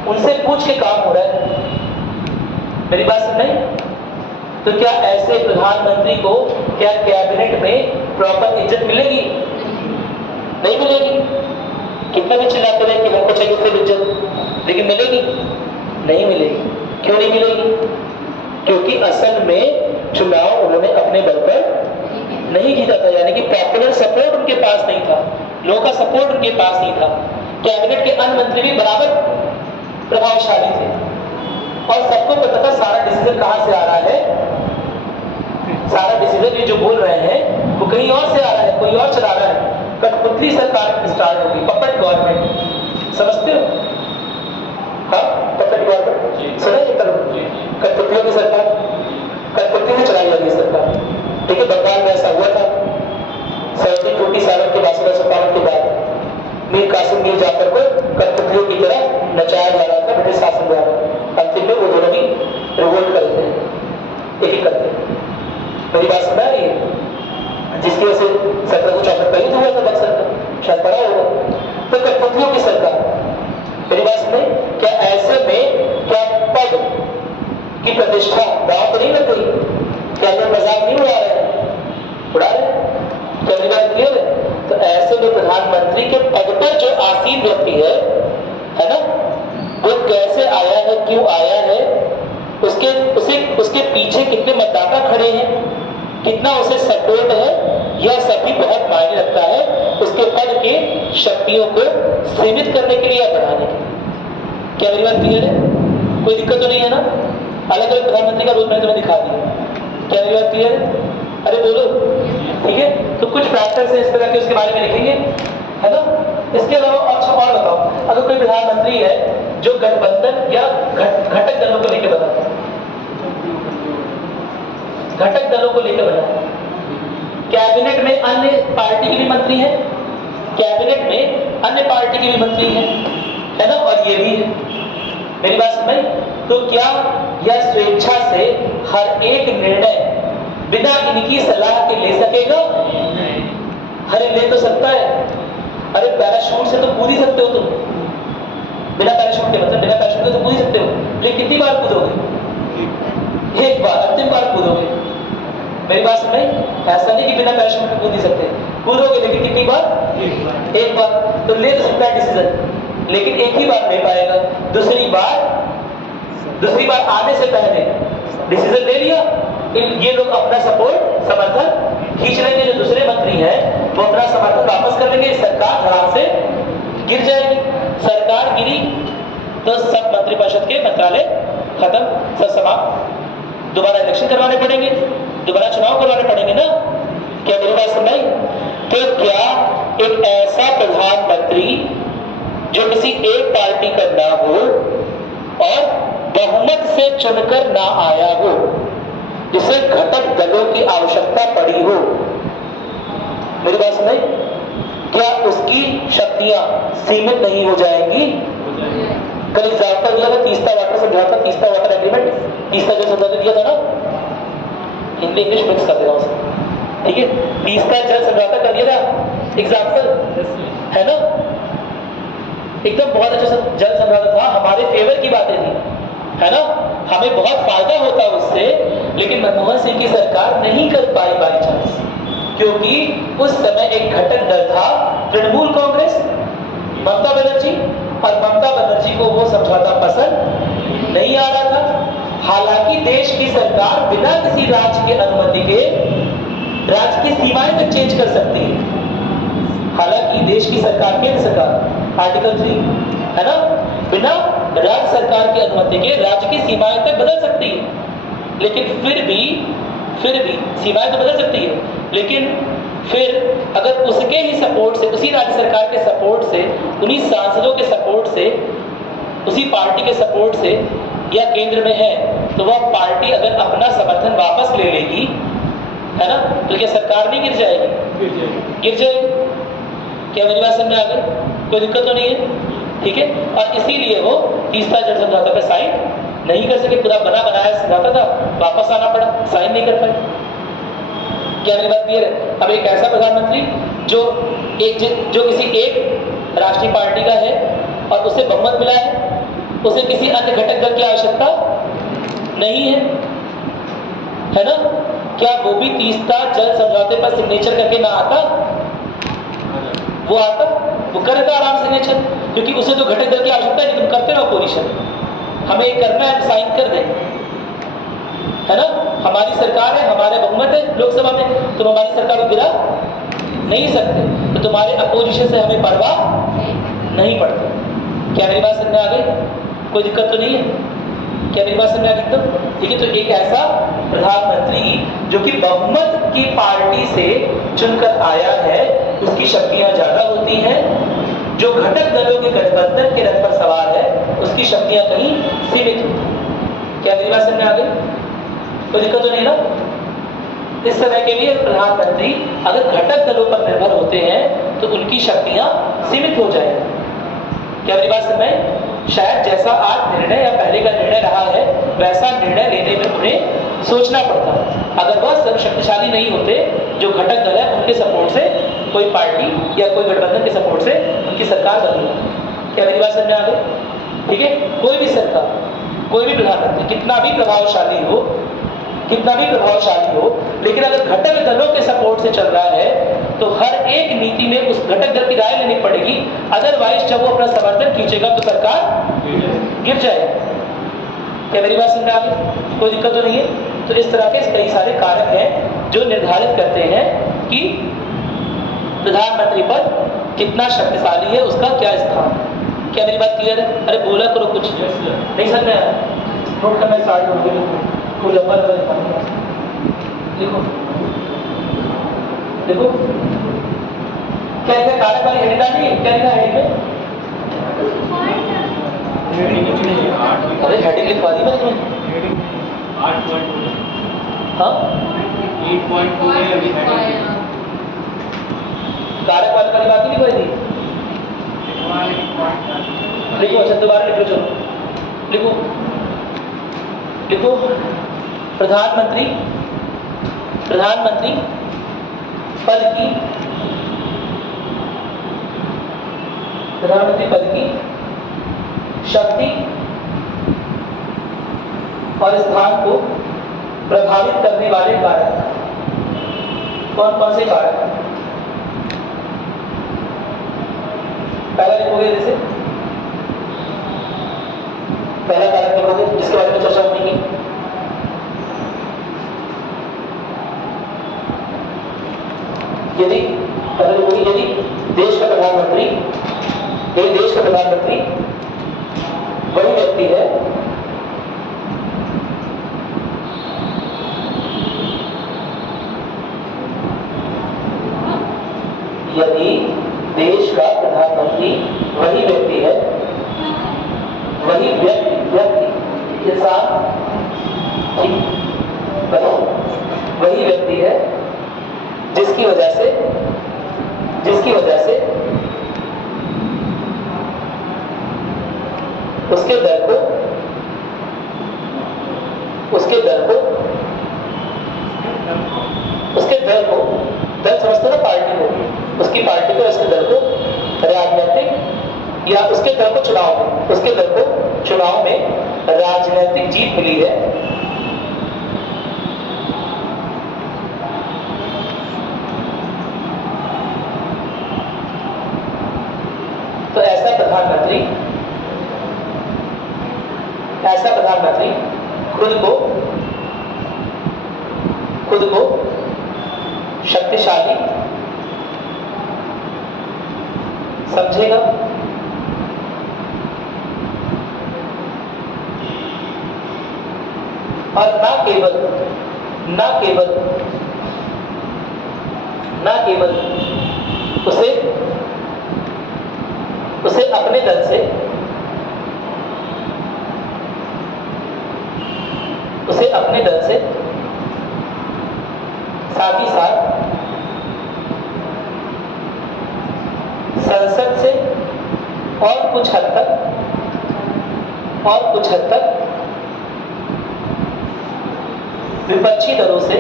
उनसे पूछ के काम हो रहा है। मेरी बात सुन नहीं? तो क्या ऐसे प्रधानमंत्री को क्या कैबिनेट में प्रॉपर इज्जत मिलेगी? नहीं मिलेगी। कितना भी चिल्लाते रहे कि हमको चाहिए सिर्फ इज्जत, लेकिन मिलेगी? नहीं मिलेगी। क्यों नहीं मिलेगी? क्योंकि असल में चुनाव उन्होंने अपने बल पर नहीं जीता था, यानी कि पॉपुलर सपोर्ट उनके पास नहीं था, लोगों का सपोर्ट उनके पास नहीं था। कैबिनेट के अन्य मंत्री भी बराबर प्रभावशाली थे और सबको पता था सारा डिसीजन कहां से आ रहा है। सारा डिसीजन ये जो बोल रहे हैं वो कहीं और से आ रहा है, कोई और चला रहा है। कठपुतली सरकार स्टार्ट होगी, पपेट गवर्नमेंट, समझते हो? हाँ, पपेट गवर्नमेंट सुना है? कठपुतलियों की सरकार, कठपुतली में चलाई जाएगी सरकार। ठीक है, बंगाल में ऐसा हुआ था 1747 के 52 के बाद मीर कासिम मीर जाफर को की प्रतिष्ठा दांव तो नहीं लग गई? क्या लोग मजाक नहीं उड़ा रहे हैं? उड़ा रहे हैं? क्या मेरी बात क्लियर है? तो ऐसे में प्रधानमंत्री के पद पर जो आसीन व्यक्ति है ना, वो कैसे आया है, क्यों आया है, उसके पीछे कितने मतदाता खड़े हैं, कितना उसे सपोर्ट है, यह सभी बहुत मायने रखता है उसके पद के शक्तियों को सीमित करने के लिए या बढ़ाने के लिए। क्या मेरी बात क्लियर है? कोई दिक्कत तो नहीं है ना? अलग अलग प्रधानमंत्री का रोल मैंने तुम्हें दिखा दिया। क्या मेरी बात क्लियर है? अरे बोलो, ठीक है? तो कुछ फैक्टर्स है इस तरह के, उसके बारे में लिखेंगे, है ना? इसके अलावा अच्छा और बताओ, अगर कोई प्रधानमंत्री है जो गठबंधन या घटक दलों को लेकर बना, घटक दलों को लेकर बना, कैबिनेट में अन्य पार्टी के भी मंत्री हैं, कैबिनेट में अन्य पार्टी के भी मंत्री हैं, है ना? और ये भी है, मेरी बात समझ? तो क्या यह स्वेच्छा से हर एक निर्णय बिना इनकी सलाह के ले सकेगा? अरे ले तो सकता है। अरे पैराशूट से तो कूद ही सकते हो तुम, बिना पैराशूट के, मतलब बिना पैराशूट के तो कूद ही सकते हो, लेकिन कितनी बार कूदोगे? एक बार, अंतिम बार कूदोगे। मेरी बात समझ? ऐसा नहीं कि बिना पैराशूट के कूद नहीं सकते, कूदोगे, लेकिन कितनी बार? एक बार। तो ले तो सकता है डिसीजन, लेकिन एक ही बार ले पाएगा। दूसरी बार आने से पहले डिसीजन ले लिया, ये लोग अपना सपोर्ट, समर्थन खींच लेंगे, जो दूसरे मंत्री हैं वो अपना समर्थन वापस कर लेंगे, सरकार धड़ाम से गिर जाएगी। सरकार गिरी तो सब मंत्रिपरिषद के मंत्रालय खत्म, सब समाप्त, दोबारा इलेक्शन करवाने पड़ेंगे, दोबारा चुनाव करवाने पड़ेंगे ना? क्या मेरी बात सुन रही? तो क्या एक ऐसा प्रधानमंत्री जो किसी एक पार्टी का ना हो और बहुमत से चुनकर ना आया हो, जिसे घटक दलों की आवश्यकता पड़ी हो, मेरी बात सुन रही? क्या उसकी शक्तियां सीमित नहीं हो जाएंगी? कल एग्जाम्पल दिया था तीस्ता वाटर समझौता, तीस्ता वाटर एग्रीमेंट, तीस्ता जल समझौता दिया था ना, हिंदी इंग्लिश मिक्स कर देगा उसे, ठीक है? तीस्ता जल समझौता कर दिया था, एग्जाम्पल है ना, एकदम बहुत अच्छा जल समझौता था, हमारे फेवर की बातें थी, है ना, हमें बहुत फायदा होता उससे, लेकिन मनमोहन सिंह की सरकार नहीं कर पाई बाई चांस, क्योंकि उस समय एक घटक दल था तृणमूल कांग्रेस, ममता बनर्जी, और ममता बनर्जी को वो समझौता पसंद नहीं आ रहा था। हालांकि देश की सरकार बिना किसी राज्य की अनुमति के राज्य की सीमाएं तक चेंज कर सकती है। हालांकि देश की सरकार, केंद्र सरकार, आर्टिकल 3 है ना, बिना राज्य सरकार की अनुमति के राज्य की सीमाएं तक बदल सकती है, लेकिन फिर भी सीमाएं तो बदल सकती है, लेकिन फिर अगर उसके ही सपोर्ट से, उसी राज्य सरकार के सपोर्ट से, उन्हीं सांसदों के सपोर्ट से, उसी पार्टी के सपोर्ट से या केंद्र में है, तो वह पार्टी अगर अपना समर्थन वापस ले लेगी, है ना, तो क्या सरकार नहीं गिर जाएगी? गिर जाएगी। क्या मेरी बात समझ में आ गई? कोई दिक्कत तो नहीं है, ठीक है? और इसीलिए वो तीस्ता जल समझौता पे साइन नहीं कर सके, पूरा बना बनाया समझौता था, वापस आना पड़ा, साइन नहीं कर पाए। क्या मेरी बात क्लियर है? अब एक ऐसा प्रधानमंत्री जो किसी एक राष्ट्रीय पार्टी का है और उसे बहुमत मिला है, उसे किसी अन्य घटक दल की आवश्यकता नहीं है ना? क्या वो भी तीस्ता जल समझौते पर सिग्नेचर करके ना आता? वो आता, वो करता आराम से सिग्नेचर, क्योंकि उसे तो घटक दल की आवश्यकता है, तुम करते ना अपोजिशन, हमें ये करना है, हम साइन कर दें, है ना? हमारी सरकार है, हमारे बहुमत है लोकसभा में, तुम हमारी सरकार को गिरा नहीं सकते, तो तुम्हारे अपोजिशन से हमें परवाह नहीं पड़ती। क्या मेरी बात समझ में आ गई? कोई दिक्कत तो नहीं है? क्या मेरी बात समझ में आ गई? तो ठीक है, तो एक ऐसा प्रधानमंत्री जो कि बहुमत की पार्टी से चुनकर आया है, उसकी शक्तियां ज्यादा होती हैं। जो घटक दलों के गठबंधन के रथ पर सवार है, उसकी शक्तियां कहीं सीमित होती हैं। क्या मेरी बात समझ में आ गई? कोई दिक्कत तो नहीं ना? इस समय के लिए प्रधानमंत्री अगर घटक दलों पर निर्भर होते हैं तो उनकी शक्तियां सीमित हो जाएंगी। क्या मेरी बात समझ में? शायद जैसा आज निर्णय या पहले का निर्णय रहा है, वैसा निर्णय लेने में उन्हें सोचना पड़ता है। अगर वह सर्वशक्तिशाली नहीं होते, जो घटक दल है उनके सपोर्ट से कोई पार्टी या कोई गठबंधन के सपोर्ट से उनकी सरकार बनी। क्या मेरी बात समझ में आ गई? ठीक है, कोई भी सरकार कोई भी प्रधानमंत्री कितना भी प्रभावशाली हो, लेकिन अगर घटक दलों के सपोर्ट से चल रहा है तो हर एक नीति में उस घटक दल की राय लेनी पड़ेगी, अदरवाइज जब वो अपना समर्थन खींचेगा तो सरकार गिर जाएगी। क्या मेरी बात समझ में आ गई? कोई दिक्कत तो नहीं है? तो इस तरह के कई सारे कारक हैं जो निर्धारित करते हैं कि प्रधानमंत्री पद कितना शक्तिशाली है, उसका क्या स्थान है। क्या मेरी बात क्लियर है? अरे बोला करो कुछ, नहीं समझ में आया? नोट करना स्टार्ट हो गया, कोई लंबा देखो देखो क्या लिखा कारक वाली हेडिंग डाली है? क्या लिखा हेडिंग में? अरे हेडिंग लिखवा दी मैं तुम्हें। 8.2 हाँ 8.2 है अभी हेडिंग। कारक वाली बात नहीं लिखवाई थी? लिखो, अच्छा दोबारा लिखो, चलो लिखो लिखो। प्रधानमंत्री पद की शक्ति और स्थान को प्रभावित करने वाले कारक कौन कौन से कारक? पहला लिखोगे, जैसे पहला कारक लिखोगे जिसके बारे में चर्चा होने की। यदि देश का प्रधानमंत्री वही व्यक्ति है यदि देश का प्रधानमंत्री वही व्यक्ति है, वही व्यक्ति इंसान, वही व्यक्ति है जिसकी वजह से उसके दल को दल समझते ना, पार्टी को, उसकी पार्टी को, उसके दल को राजनीतिक या उसके दल को चुनाव में राजनीतिक जीत मिली है। तो ऐसा प्रधानमंत्री खुद को शक्तिशाली समझेगा और ना केवल उसे अपने दल से साथ ही साथ संसद से और कुछ हद तक विपक्षी दलों से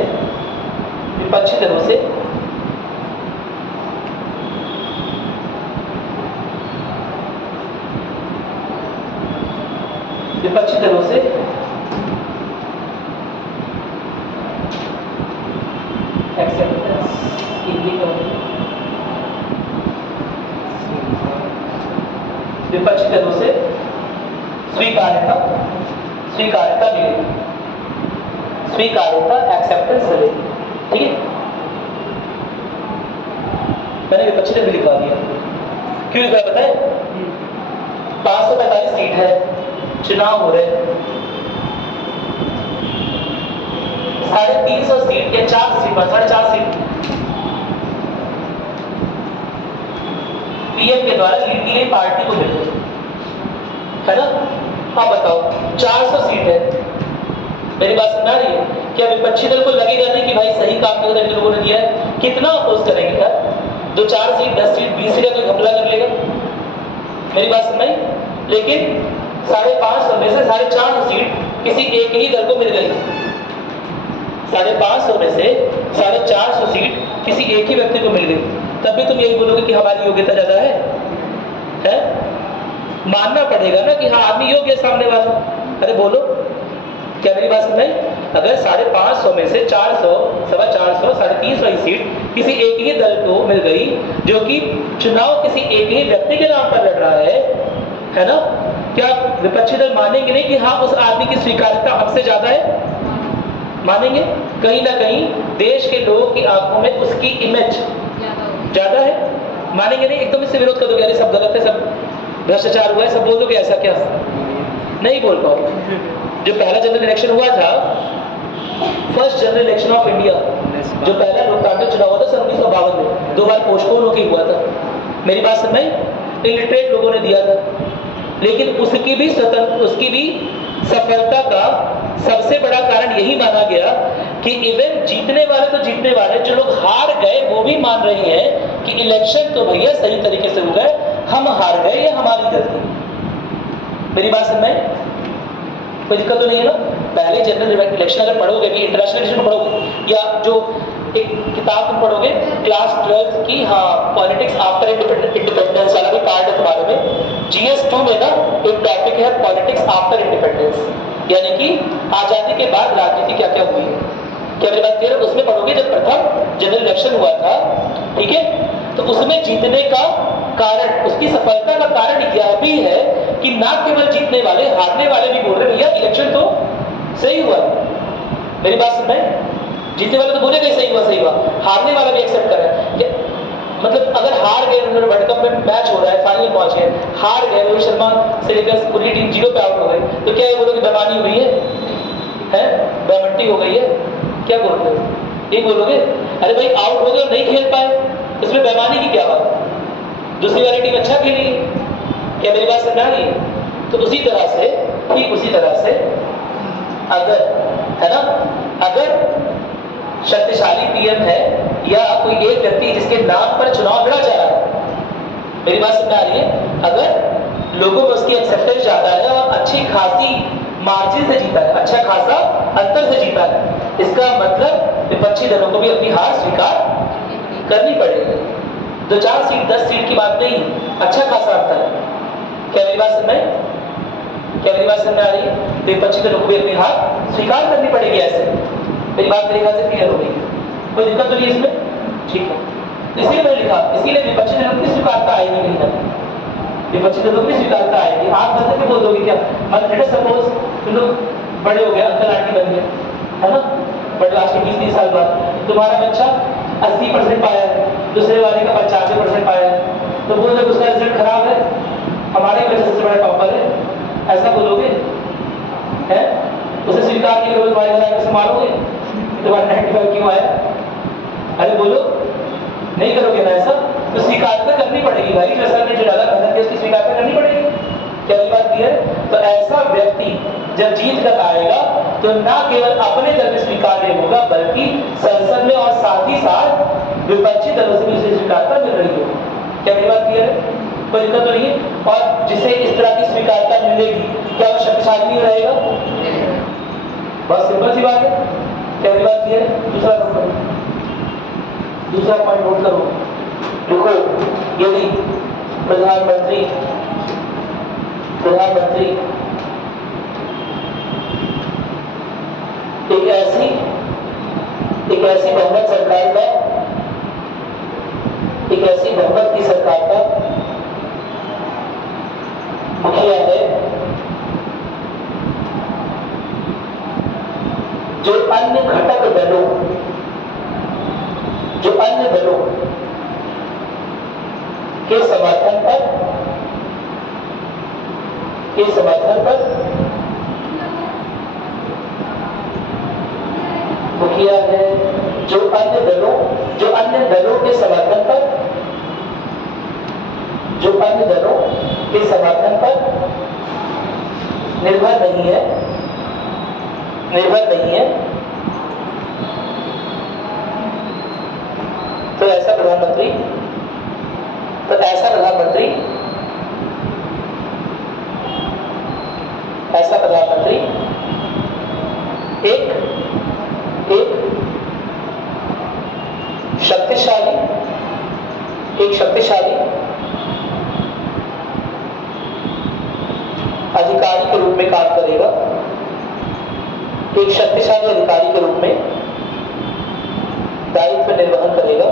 एक्सेप्टेंस विपक्षी दलों से स्वीकार्यता मिलेगी, एक्सेप्टेंस मिलेगी। ठीक है, मैंने विपक्षी दल भी लिखवा दिया। क्यों लिखा पता है? 545 सीट है, चुनाव हो रहे, 350 सीट या 4.5 सीट पीएम के द्वारा लीड की गई पार्टी को मिल गई है ना। हाँ बताओ, 400 सीट है, मेरी बात समझ आ रही है? क्या विपक्षी दल को लगेगा नहीं कि भाई सही काम तो इन लोगों ने किया है? कितना अपोज करेंगे यार? 2-4 सीट, 10 सीट, 20 सीट कोई घपला कर लेगा? मेरी बात समझ आई? लेकिन 550 में से 450 सीट किसी एक ही दल को मिल गई। 550 में से 450 सीट किसी एक ही व्यक्ति को मिल गई। तब भी तुम यही बोलोगे कि हमारी योग्यता ज्यादा है? मानना पड़ेगा ना कि हाँ आदमी योग्य है सामने वाला। अरे बोलो, क्या मेरी बात समझ? अगर 550 में से 400, 450, 350 सीट किसी एक ही दल को मिल गई, जो कि चुनाव किसी एक ही व्यक्ति के नाम पर लड़ रहा है ना, क्या विपक्षी दल मानेंगे नहीं कि हाँ उस आदमी की स्वीकार्यता हमसे ज्यादा है? मानेंगे? कहीं ना कहीं देश के लोगों की आंखों में उसकी इमेज ज्यादा है, मानेंगे नहीं? एकदम इससे विरोध कर दोगे, अरे सब गलत है, सब भ्रष्टाचार हुआ है, सब बोल दोगे ऐसा? क्या नहीं बोल पाओ। जो पहला जनरल इलेक्शन हुआ था, first general election of India, जो पहला लोकतांत्रिक चुनाव हुआ था 1952 में, 2 बार पोस्टपोन होकर हुआ था। मेरी बात समझ? इलिटरेट लोगों ने दिया था, लेकिन उसकी भी सफलता का सबसे बड़ा कारण यही माना गया कि इवन जीतने वाले तो जीतने वाले, जो लोग हार गए वो भी मान रहे हैं कि इलेक्शन तो भैया सही तरीके से हो गए, हम हार गए, ये हमारी गलती। मेरी बात समझ? कोई दिक्कत तो नहीं है ना? पहले जनरल इलेक्शन अगर पढ़ोगे कि इंटरनेशनल इलेक्शन पढ़ोगे, या जो एक किताब तुम पढ़ोगे क्लास 12 की, हाँ, पॉलिटिक्स आफ्टर इंडिपेंडेंस वाला भी कार्ड है तुम्हारे में, GS2 में ना एक टॉपिक है पॉलिटिक्स आफ्टर इंडिपेंडेंस, यानी कि आजादी के बाद राजनीति क्या क्या हुई है। क्या मेरी बात क्लियर है? उसमें पढ़ोगे जब प्रथम जनरल इलेक्शन हुआ था, ठीक है, तो उसमें जीतने का कारण, उसकी सफलता का कारण यह भी है कि ना केवल जीतने वाले, हारने वाले भी बोल रहे भैया इलेक्शन तो सही हुआ। मेरी बात सुन रहे? जीतने वाले तो बोलेगा सही हुआ, हारने वाला भी एक्सेप्ट कर रहा है। मतलब अगर हार गए, उन्होंने वर्ल्ड कप में मैच हो रहा है, फाइनल पहुंच गए, हार गए, रोहित शर्मा से लेकर पूरी टीम 0 पे आउट हो गई, तो क्या ये बोलोगे बेमानी हो गई है? बेमंटी हो गई है? क्या बोलोगे? ये बोलोगे अरे भाई आउट हो गए और नहीं खेल पाए, इसमें बेमानी की क्या बात? दूसरी वाली टीम अच्छा खेली, क्या मेरी बात समझ आ रही है? तो उसी तरह से, ठीक उसी तरह से, अगर, है ना, अगर शक्तिशाली पीएम है या कोई एक व्यक्ति जिसके नाम पर चुनाव लड़ा जा रहा है, मेरी बात समझ आ रही है, अगर लोगों में उसकी एक्सेप्टेंस ज्यादा है और अच्छी खासी मार्जिन से जीता है, अच्छा खासा अंतर से जीता है, इसका मतलब विपक्षी दलों को भी अपनी हार स्वीकार करनी पड़ेगी। 2-4 सीट 10 सीट की बात नहीं, अच्छा खासा अंतर है। क्या मेरी बात समझ? क्या मेरी बात समझ आ रही है? विपक्षी दलों को भी अपनी हार स्वीकार करनी पड़ेगी। ऐसे मेरी बात मेरे ख्याल से क्लियर हो गई, कोई दिक्कत तो नहीं इसमें? ठीक है, इसीलिए मैंने लिखा, इसीलिए विपक्षी दलों की स्वीकारता आएगी नहीं ना, विपक्षी दलों की स्वीकारता आएगी। आप बंद के बोल दोगे क्या? मतलब सपोज तुम लोग बड़े हो गए, अंकल आंटी बन गए, है ना, बट लास्ट के 20-30 साल बाद तुम्हारा बच्चा 80% पाया है, दूसरे वाले का 95% पाया है, तो बोल दो उसका रिजल्ट खराब है, हमारे बच्चे सबसे बड़े टॉपर है, ऐसा बोलोगे? है उसे स्वीकार नहीं करोगे, तुम्हारे घर आकर संभालोगे तुम्हारा 95 क्यों आया? अरे बोलो, नहीं करोगे ना ऐसा? तो स्वीकारता करनी पड़ेगी भाई, जो सर ने जो ज्यादा मेहनत की उसकी स्वीकारता करनी पड़ेगी। क्या ये बात क्लियर? तो ऐसा व्यक्ति जब जीत कर आएगा तो ना केवल अपने दल में स्वीकार्य होगा, बल्कि संसद में और साथ ही साथ विपक्षी दलों से भी उसे स्वीकारता मिल रही होगी। क्या मेरी बात क्लियर है? कोई दिक्कत तो नहीं है? और जिसे इस तरह की स्वीकारता मिलेगी, क्या वो शक्तिशाली नहीं रहेगा? बहुत सिंपल सी बात है। क्या मेरी बात क्लियर है? दूसरा नोट करो, दूसरा पॉइंट नोट करो। देखो, यदि प्रधानमंत्री एक ऐसी बहुमत सरकार का, एक ऐसी बहुमत की सरकार का मुखिया है जो अन्य घटक दलों, जो अन्य दलों के समर्थन पर मुखिया है, जो अन्य दलों के समर्थन पर, जो अन्य दलों के समर्थन पर निर्भर नहीं है, तो ऐसा प्रधानमंत्री एक शक्तिशाली अधिकारी के रूप में काम करेगा, एक शक्तिशाली अधिकारी के रूप में दायित्व निर्वहन करेगा,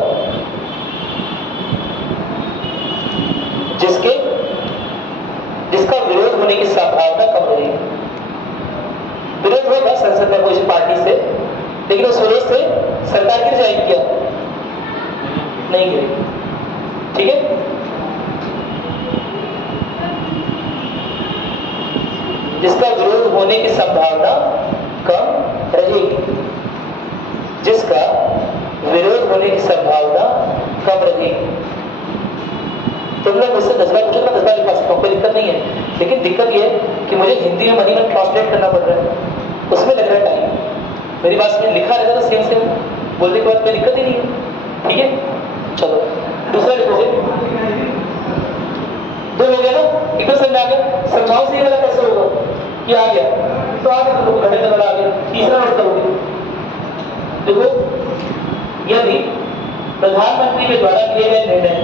जिसका विरोध होने की संभावना कम रहेगी। विरोध होगा संसद में अपोजिशन पार्टी से, लेकिन उस विरोध से सरकार गिर जाएगी क्या? नहीं गिरेगी। ठीक है, जिसका विरोध होने की संभावना कम रहेगी, जिसका विरोध होने की संभावना कम रहेगी। तुम लोग मुझसे 10 बार पूछो, 10 बार लिखा सकता हूँ, कोई दिक्कत नहीं है। लेकिन दिक्कत यह है कि मुझे हिंदी में मनी ट्रांसलेट करना पड़ रहा है, उसमें लग रहा है टाइम। मेरी बात में लिखा रहता था सेम बोलने के बाद कोई दिक्कत ही नहीं है। ठीक है, चलो दूसरा लिखोगे। 2 हो गया ना, एकदम समझ आ गया। समझाओ सही वाला कैसे होगा, ये आ गया तो आ गया, तो घंटे तक आ गया। तीसरा नोट करोगे, देखो, यदि प्रधानमंत्री के द्वारा लिए गए निर्णय,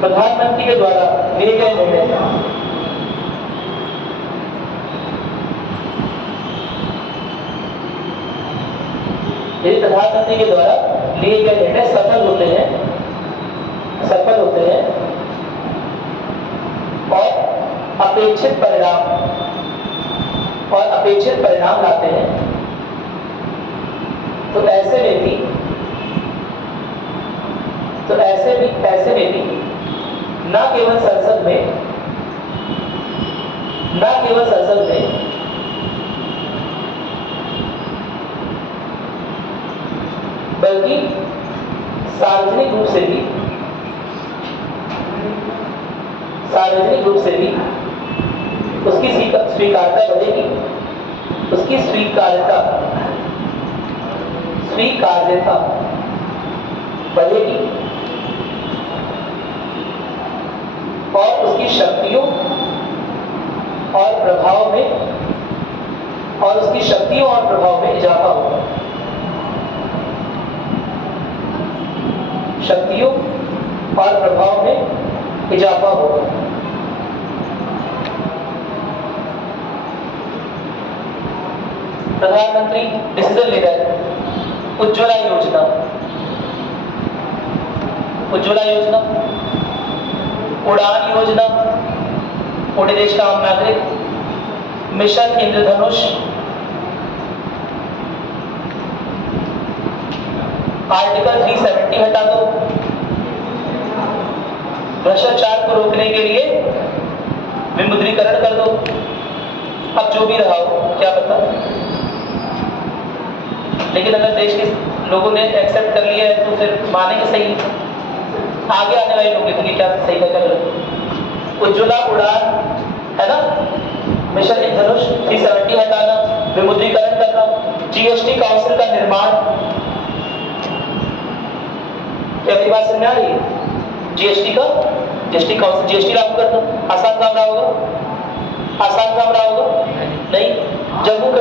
प्रधानमंत्री के द्वारा लिए गए निर्णय यदि प्रधानमंत्री के द्वारा लिए गए निर्णय सफल होते हैं और अपेक्षित परिणाम लाते हैं, तो ऐसे में भी न केवल संसद में बल्कि सार्वजनिक रूप से भी उसकी स्वीकार्यता बढ़ेगी, उसकी स्वीकार्यता बढ़ेगी और उसकी शक्तियों और प्रभाव में इजाफा होगा। शक्तियों और प्रभाव में इजाफा होगा। प्रधानमंत्री डिसीजन ले रहा है, उज्ज्वला योजना, उड़ान योजना, पूरे देश का आम नागरिक, मिशन इंद्रधनुष, आर्टिकल 370 हटा दो, भ्रष्टाचार को रोकने के लिए विमुद्रीकरण कर दो। अब जो भी रहा हो, क्या पता, लेकिन अगर देश के लोगों ने एक्सेप्ट कर लिया है तो फिर मानेंगे सही। आगे आने वाले लोग लिखेंगे क्या सही क्या गलत। उज्ज्वला, उड़ान है ना, मिशन इंद्रधनुष, 370 हटाना, विमुद्रीकरण करना, जीएसटी काउंसिल का निर्माण। क्या मेरी बात समझ आ रही है? जीएसटी काउंसिल, जीएसटी लागू कर दो। आसान काम रहा होगा? नहीं। जम्मू और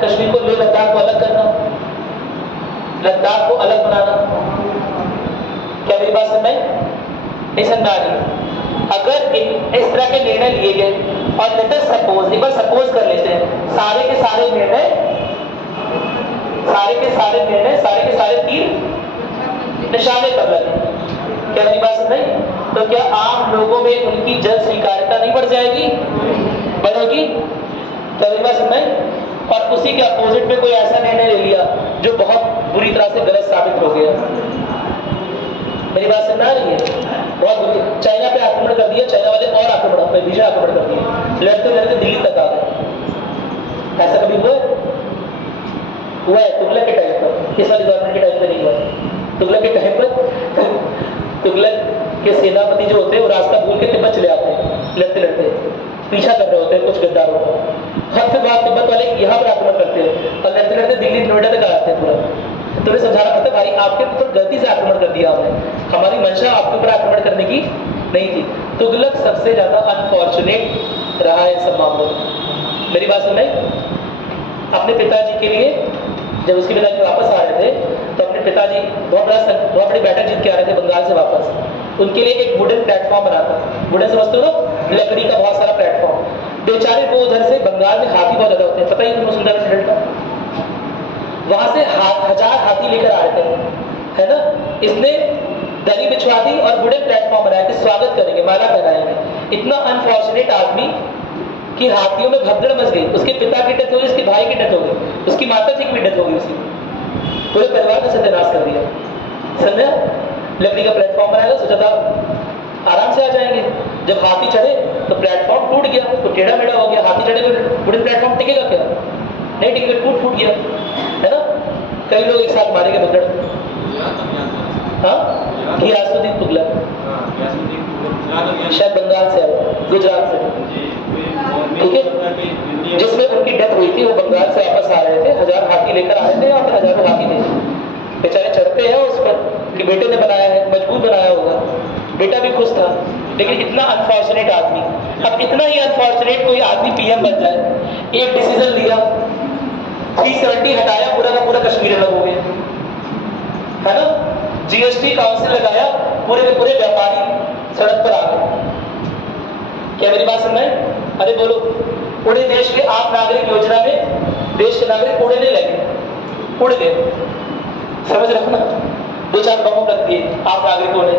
कश्मीर को, लद्दाख को अलग करना, लद्दाख को अलग बनाना। क्या मेरी बात समझ नहीं समझ आ रही? अगर इस तरह के निर्णय लिए गए और लेट अस सपोज, एक बार सपोज कर लेते हैं, सारे के सारे तीर निशाने पर लगे। क्या मेरी बात समझ नहीं? तो क्या आम लोगों में उनकी जन स्वीकार्यता नहीं बढ़ जाएगी? बढ़ेगी। क्या मेरी बात समझ नहीं? और उसी के अपोजिट में कोई ऐसा निर्णय ले लिया जो बहुत बुरी तरह से गलत साबित हो गया। मेरी बात समझ आ रही है? बहुत बुरी। चाइना पे आक्रमण कर दिया, चाइना वाले और आक्रमण भीषण आक्रमण कर दिया, लड़ते दिल्ली तक आ गए। ऐसा कभी हुआ है? तुगलक के टाइम पर, इस वाली गवर्नमेंट के टाइम पर नहीं हुआ। तुगलक के टाइम पर तुगलक के सेनापति जो होते हैं वो रास्ता भूल के तिब्बत चले आते हैं, लड़ते पीछा कर रहे होते हैं कुछ गद्दारों को। हद से बाद तिब्बत वाले यहाँ पर आक्रमण करते हैं और लड़ते दिल्ली नोएडा तक आते हैं पूरा। तो समझाना पड़ता है भाई आपके ऊपर गलती से आक्रमण कर दिया हमने, हमारी मंशा आपके ऊपर आक्रमण करने की नहीं थी। तुगलक सबसे ज्यादा अनफॉर्चुनेट रहा है सब मामलों में। मेरी बात सुन रहे? अपने पिताजी के लिए जब उसके पिताजी वापस आ रहे थे तो अपने पिताजी बहुत बड़ी बैठक जीत के आ रहे थे बंगाल से वापस, उनके लिए एक वुडन प्लेटफॉर्म बना था। वुडन समझते हो ना? लकड़ी का बहुत सारा प्लेटफॉर्म। बेचारे वो उधर से बंगाल में हाथी बहुत ज्यादा होते हैं, पता ही तुम्हें सुंदर से का, वहां से 1000 हाथी लेकर आ रहे थे, है ना। इसने दरी बिछवा दी और बड़े प्लेटफॉर्म बनाए कि स्वागत करेंगे, माला पहनाएंगे। इतना अनफॉर्चुनेट आदमी कि हाथियों में भगदड़ मच गई, उसके पिता की डेथ हो गई, उसके भाई की डेथ हो गई, उसकी माता जी की भी डेथ हो गई, उसकी पूरे परिवार का सत्यानाश कर दिया। समझा? लकड़ी का प्लेटफॉर्म बनाया, सोचा था आराम से आ जाएंगे। जब हाथी चढ़े तो प्लेटफॉर्म टूट गया, तो टेढ़ा मेढ़ा हो गया। हाथी चढ़े तो बड़े प्लेटफॉर्म टिकेगा क्या? नहीं टिकेगा, टूट गया, है ना। कई लोग एक साथ मारे गए भगदड़। हाँ, गियासुद्दीन तुगलक, शायद बंगाल से आया, गुजरात से, ठीक है, जिसमें उनकी डेथ हुई थी। वो बंगाल से वापस आ रहे थे, 1000 हाथी लेकर आ रहे थे, और 1000 हाथी थे। बेचारे चढ़ते हैं उस पर कि बेटे ने बनाया है, मजबूत बनाया होगा, बेटा भी खुश था। लेकिन इतना अनफॉर्चुनेट आदमी, अब इतना ही अनफॉर्चुनेट कोई आदमी पीएम बन जाए। एक डिसीजन लिया, 370 हटाया, पूरा का पूरा कश्मीर अलग हो गया, है ना। जीएसटी काउंसिल लगाया, पूरे के पूरे व्यापारी सड़क पर आ गए। क्या मेरी बात सुन रहे हैं? अरे बोलो, पूरे देश के आम नागरिक योजना में देश के नागरिक उड़े नहीं लगे, उड़ गए। समझ रहे हो ना? 2-4 बम रख दिए आम नागरिकों ने।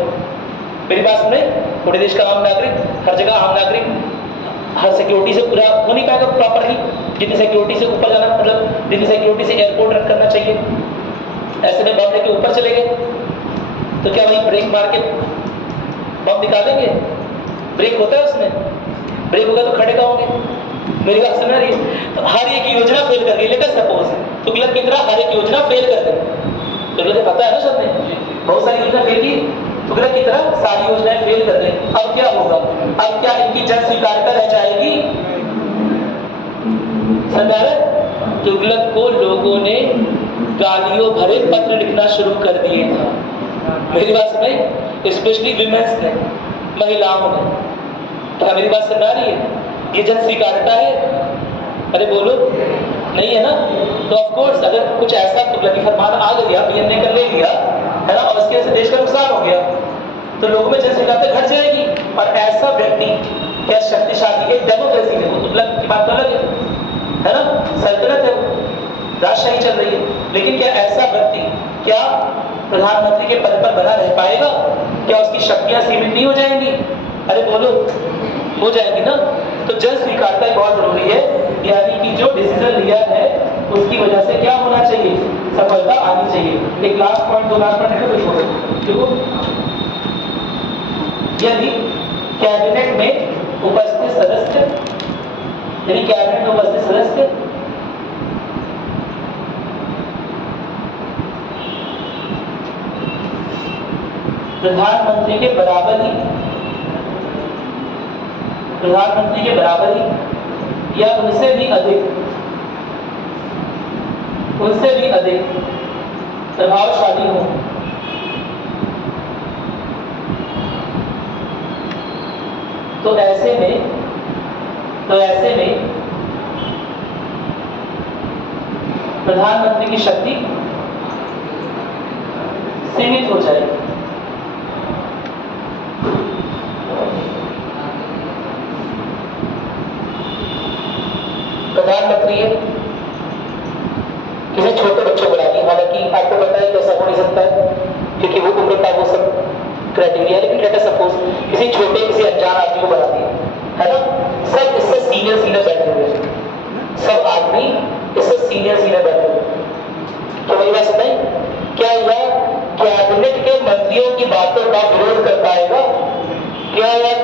मेरी बात सुन रहे? पूरे देश का आम नागरिक, हर जगह आम नागरिक, हर सिक्योरिटी से पूरा हो नहीं पाएगा प्रॉपरली। जितनी सिक्योरिटी से ऊपर जाना, मतलब जितनी सिक्योरिटी से एयरपोर्ट रन करना चाहिए, ऐसे में बम लेके ऊपर चले गए, तो क्या वही ब्रेक मार के बम निकालेंगे? ब्रेक होता है उसमें, ब्रेक होगा तो खड़े होंगे। मेरी बात सुन रही है? तो हर एक योजना फेल कर गई। लेकर सपोज तुगलक की तरह हर एक योजना फेल कर गई। तुगलक पता है ना सबने, बहुत सारी योजना फेल की, तुगलक की तरह सारी योजनाएं फेल कर गई। अब क्या होगा? अब क्या इनकी जन स्वीकार्यता रह जाएगी? समझ रहे? तुगलक को लोगों ने गालियों भरे पत्र लिखना शुरू कर दिए था। मेरी बात सुनाई? स्पेशली विमेंस ने, महिलाओं ने। क्या मेरी बात सुन रही है? ये जन स्वीकार्यता है? अरे बोलो, नहीं है ना। तो ऑफ कोर्स अगर कुछ ऐसा तुगलकी फरमान आ गया, पीएम ने कर ले लिया, है ना, और उसकी वजह से देश का नुकसान हो गया, तो लोगों में जन स्वीकार्यता घट जाएगी। और ऐसा व्यक्ति क्या शक्तिशाली है? डेमोक्रेसी में वो तुगलक की बात तो अलग है ना, सल्तनत है, राजशाही चल रही है। लेकिन क्या ऐसा व्यक्ति क्या प्रधानमंत्री के पद पर बना रह पाएगा? क्या उसकी शक्तियां सीमित नहीं हो जाएंगी? अरे बोलो, हो जाएगी ना। तो जन स्वीकार्यता बहुत जरूरी है, यानी कि जो डिसीजन लिया है उसकी वजह से क्या होना चाहिए? सफलता आनी चाहिए। एक लास्ट पॉइंट, 2 लास्ट पॉइंट है, देखो, यदि कैबिनेट में उपस्थित सदस्य, यदि कैबिनेट में उपस्थित सदस्य प्रधानमंत्री के बराबर ही या उनसे भी अधिक प्रभावशाली हो, तो ऐसे में प्रधानमंत्री की शक्ति सीमित हो जाएगी। प्रधानमंत्री है, किसी छोटे बच्चे को बुला लिया, हालांकि आपको पता है कि ऐसा हो नहीं सकता है क्योंकि वो उम्र का वो सब क्राइटेरिया है। लेकिन लेट अस सपोज किसी छोटे, किसी अनजान आदमी को बुला दिया, है ना, सब इससे सीनियर बैठे हुए, सब आदमी इससे सीनियर बैठे हुए, तो वही बात सुनाई, क्या यह कैबिनेट के मंत्रियों की बातों का विरोध कर पाएगा? क्या यह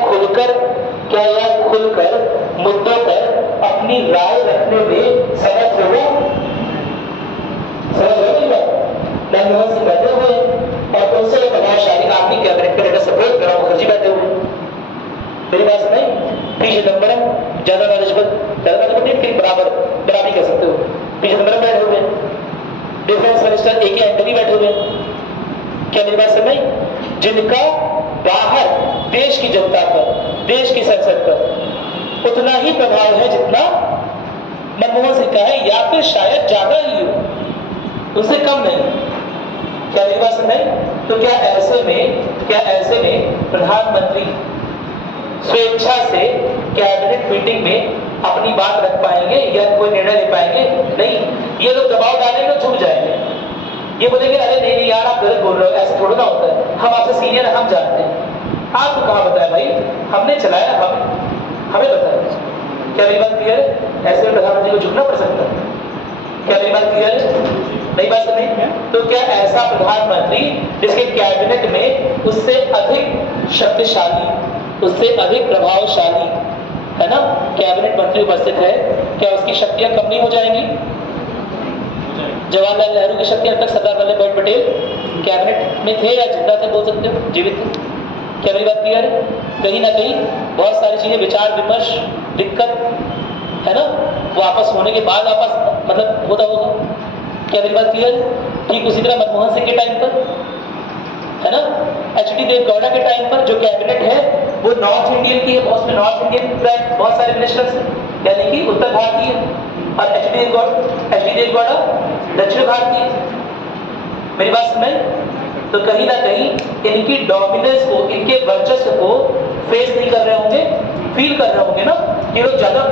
खुलकर मुद्दों पर अपनी राय रखने में समर्थ होगा? मनमोहन सिंह बैठे हुए और उनसे एक प्रभावशाली आदमी कैबिनेट में सपोर्ट प्रणब मुखर्जी बैठे हुए। मेरी बात सुनाई? पीछे नंबर है, ज्यादा नॉलेजेबल नहीं, बराबरी कर सकते हो। पीछे नंबर बैठे हुए, डिफेंस मिनिस्टर ए के एंटनी बैठे हुए। क्या मेरी बात सुनाई? जिनका बाहर देश की जनता पर, देश की संसद पर उतना ही प्रभाव है जितना मनमोहन सिंह का है, या फिर शायद ज्यादा ही हो, उससे कम नहीं। क्या मेरी बात सुनाई? तो क्या ऐसे में प्रधानमंत्री स्वेच्छा से कैबिनेट मीटिंग में अपनी बात रख पाएंगे या कोई निर्णय ले पाएंगे? नहीं। ये लोग दबाव डालेंगे और झुक जाएंगे। ये बोलेंगे अरे नहीं यार आप गलत बोल रहे हो, ऐसा थोड़ा ना होता है, हम आपसे सीनियर, हम जानते हैं। आपको कहाँ बताया भाई, हमने चलाया, हमें बताया। क्या मेरी बात क्लियर है? ऐसे में प्रधानमंत्री को झुकना पड़ सकता है? क्या मेरी बात क्लियर है? नहीं बात समझी? तो क्या ऐसा प्रधानमंत्री जिसके कैबिनेट में उससे अधिक शक्तिशाली, उससे अधिक प्रभावशाली, है ना, कैबिनेट मंत्री उपस्थित है, क्या उसकी शक्तियां कम नहीं हो जाएंगी? जवाहरलाल नेहरू की शक्ति अब तक सरदार वल्लभ भाई पटेल कैबिनेट में थे या जिंदा थे, बोल सकते हो, जीवित थे? क्या मेरी बात क्लियर है? कहीं ना कहीं बहुत सारी चीजें, विचार विमर्श, दिक्कत, है ना, वापस होने के बाद वापस मतलब होता होगा। क्या मेरी बात क्लियर है? ठीक उसी तरह मनमोहन सिंह के टाइम पर, है ना, एचडी देवगौड़ा के टाइम पर जो कैबिनेट है वो नॉर्थ इंडियन की है, उसमें नॉर्थ इंडियन बहुत सारे मिनिस्टर्स हैं, यानी कि उत्तर भारतीय, और एचडी देवगौड़ा दक्षिण भारतीय। मेरी बात समझ? तो कहीं ना कहीं इनकी डोमिनेंस को, इनके वर्चस्व को फेस नहीं कर रहे होंगे, फील कर रहे होंगे ना, ये लोग ज्यादा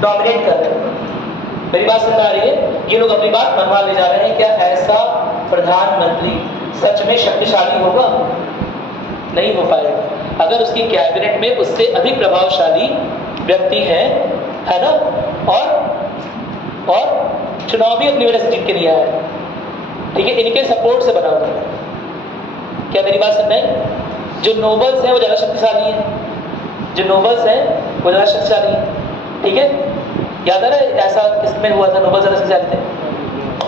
डोमिनेट कर रहे हैं। मेरी बात समझ आ रही है? ये लोग अपनी बात मनवा ले जा रहे हैं। क्या ऐसा प्रधानमंत्री सच में शक्तिशाली होगा? नहीं हो पाएगा। अगर उसकी कैबिनेट में उससे अधिक प्रभावशाली व्यक्ति है ना, और चुनाव भी अपनी वजह से जीत के नहीं आया, ठीक है, इनके सपोर्ट से बना हुआ। क्या मेरी बात समझ में? जो नोबल्स हैं वो ज्यादा शक्तिशाली हैं, जो नोबल्स हैं वो ज्यादा शक्तिशाली हैं, ठीक है। याद आ रहा है ऐसा किसमें हुआ था, नोबल ज्यादा शक्तिशाली थे?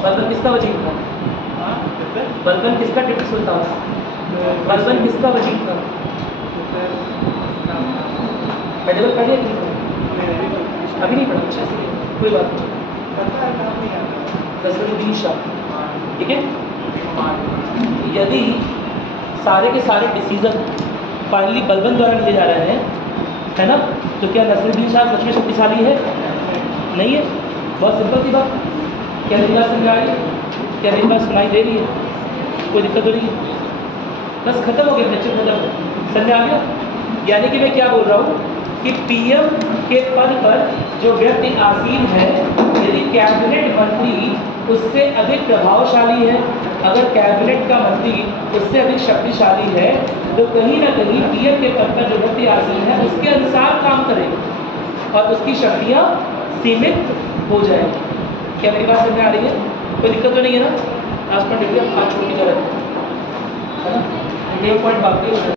बलबन किसका वजीर था? बलबन किसका टिप्पू सुल्तान था? बलबन किसका वजीर था? मेडिकल पढ़िए अभी नहीं पढ़ा, अच्छा कोई बात नहीं। नसरुद्दीन शाह, ठीक है। यदि सारे के सारे डिसीजन फाइनली बलबन द्वारा लिए जा रहे हैं, है ना, तो क्या नसरुद्दीन शाह सच में शक्तिशाली है? नहीं है। बहुत सिंपल सी बात। क्या मेरी बात समझ आ रही है? क्या मेरी बात सुनाई दे रही है? कोई दिक्कत तो नहीं है? बस खत्म हो गया, लेक्चर खत्म, समझ आ गया? यानी कि मैं क्या बोल रहा हूँ कि पीएम के पद पर जो व्यक्ति आसीन है, यदि कैबिनेट मंत्री उससे अधिक प्रभावशाली है, अगर कैबिनेट का मंत्री उससे अधिक शक्तिशाली है, तो कहीं ना कहीं पीएम के पद पर जो व्यक्ति आसीन है उसके अनुसार काम करेगा और उसकी शक्तियाँ सीमित हो जाएगी। क्या मेरी बात समझ में आ रही है? कोई दिक्कत तो नहीं है ना? आज पर डिग्री आप छोटी जगह है ना, एक पॉइंट बाकी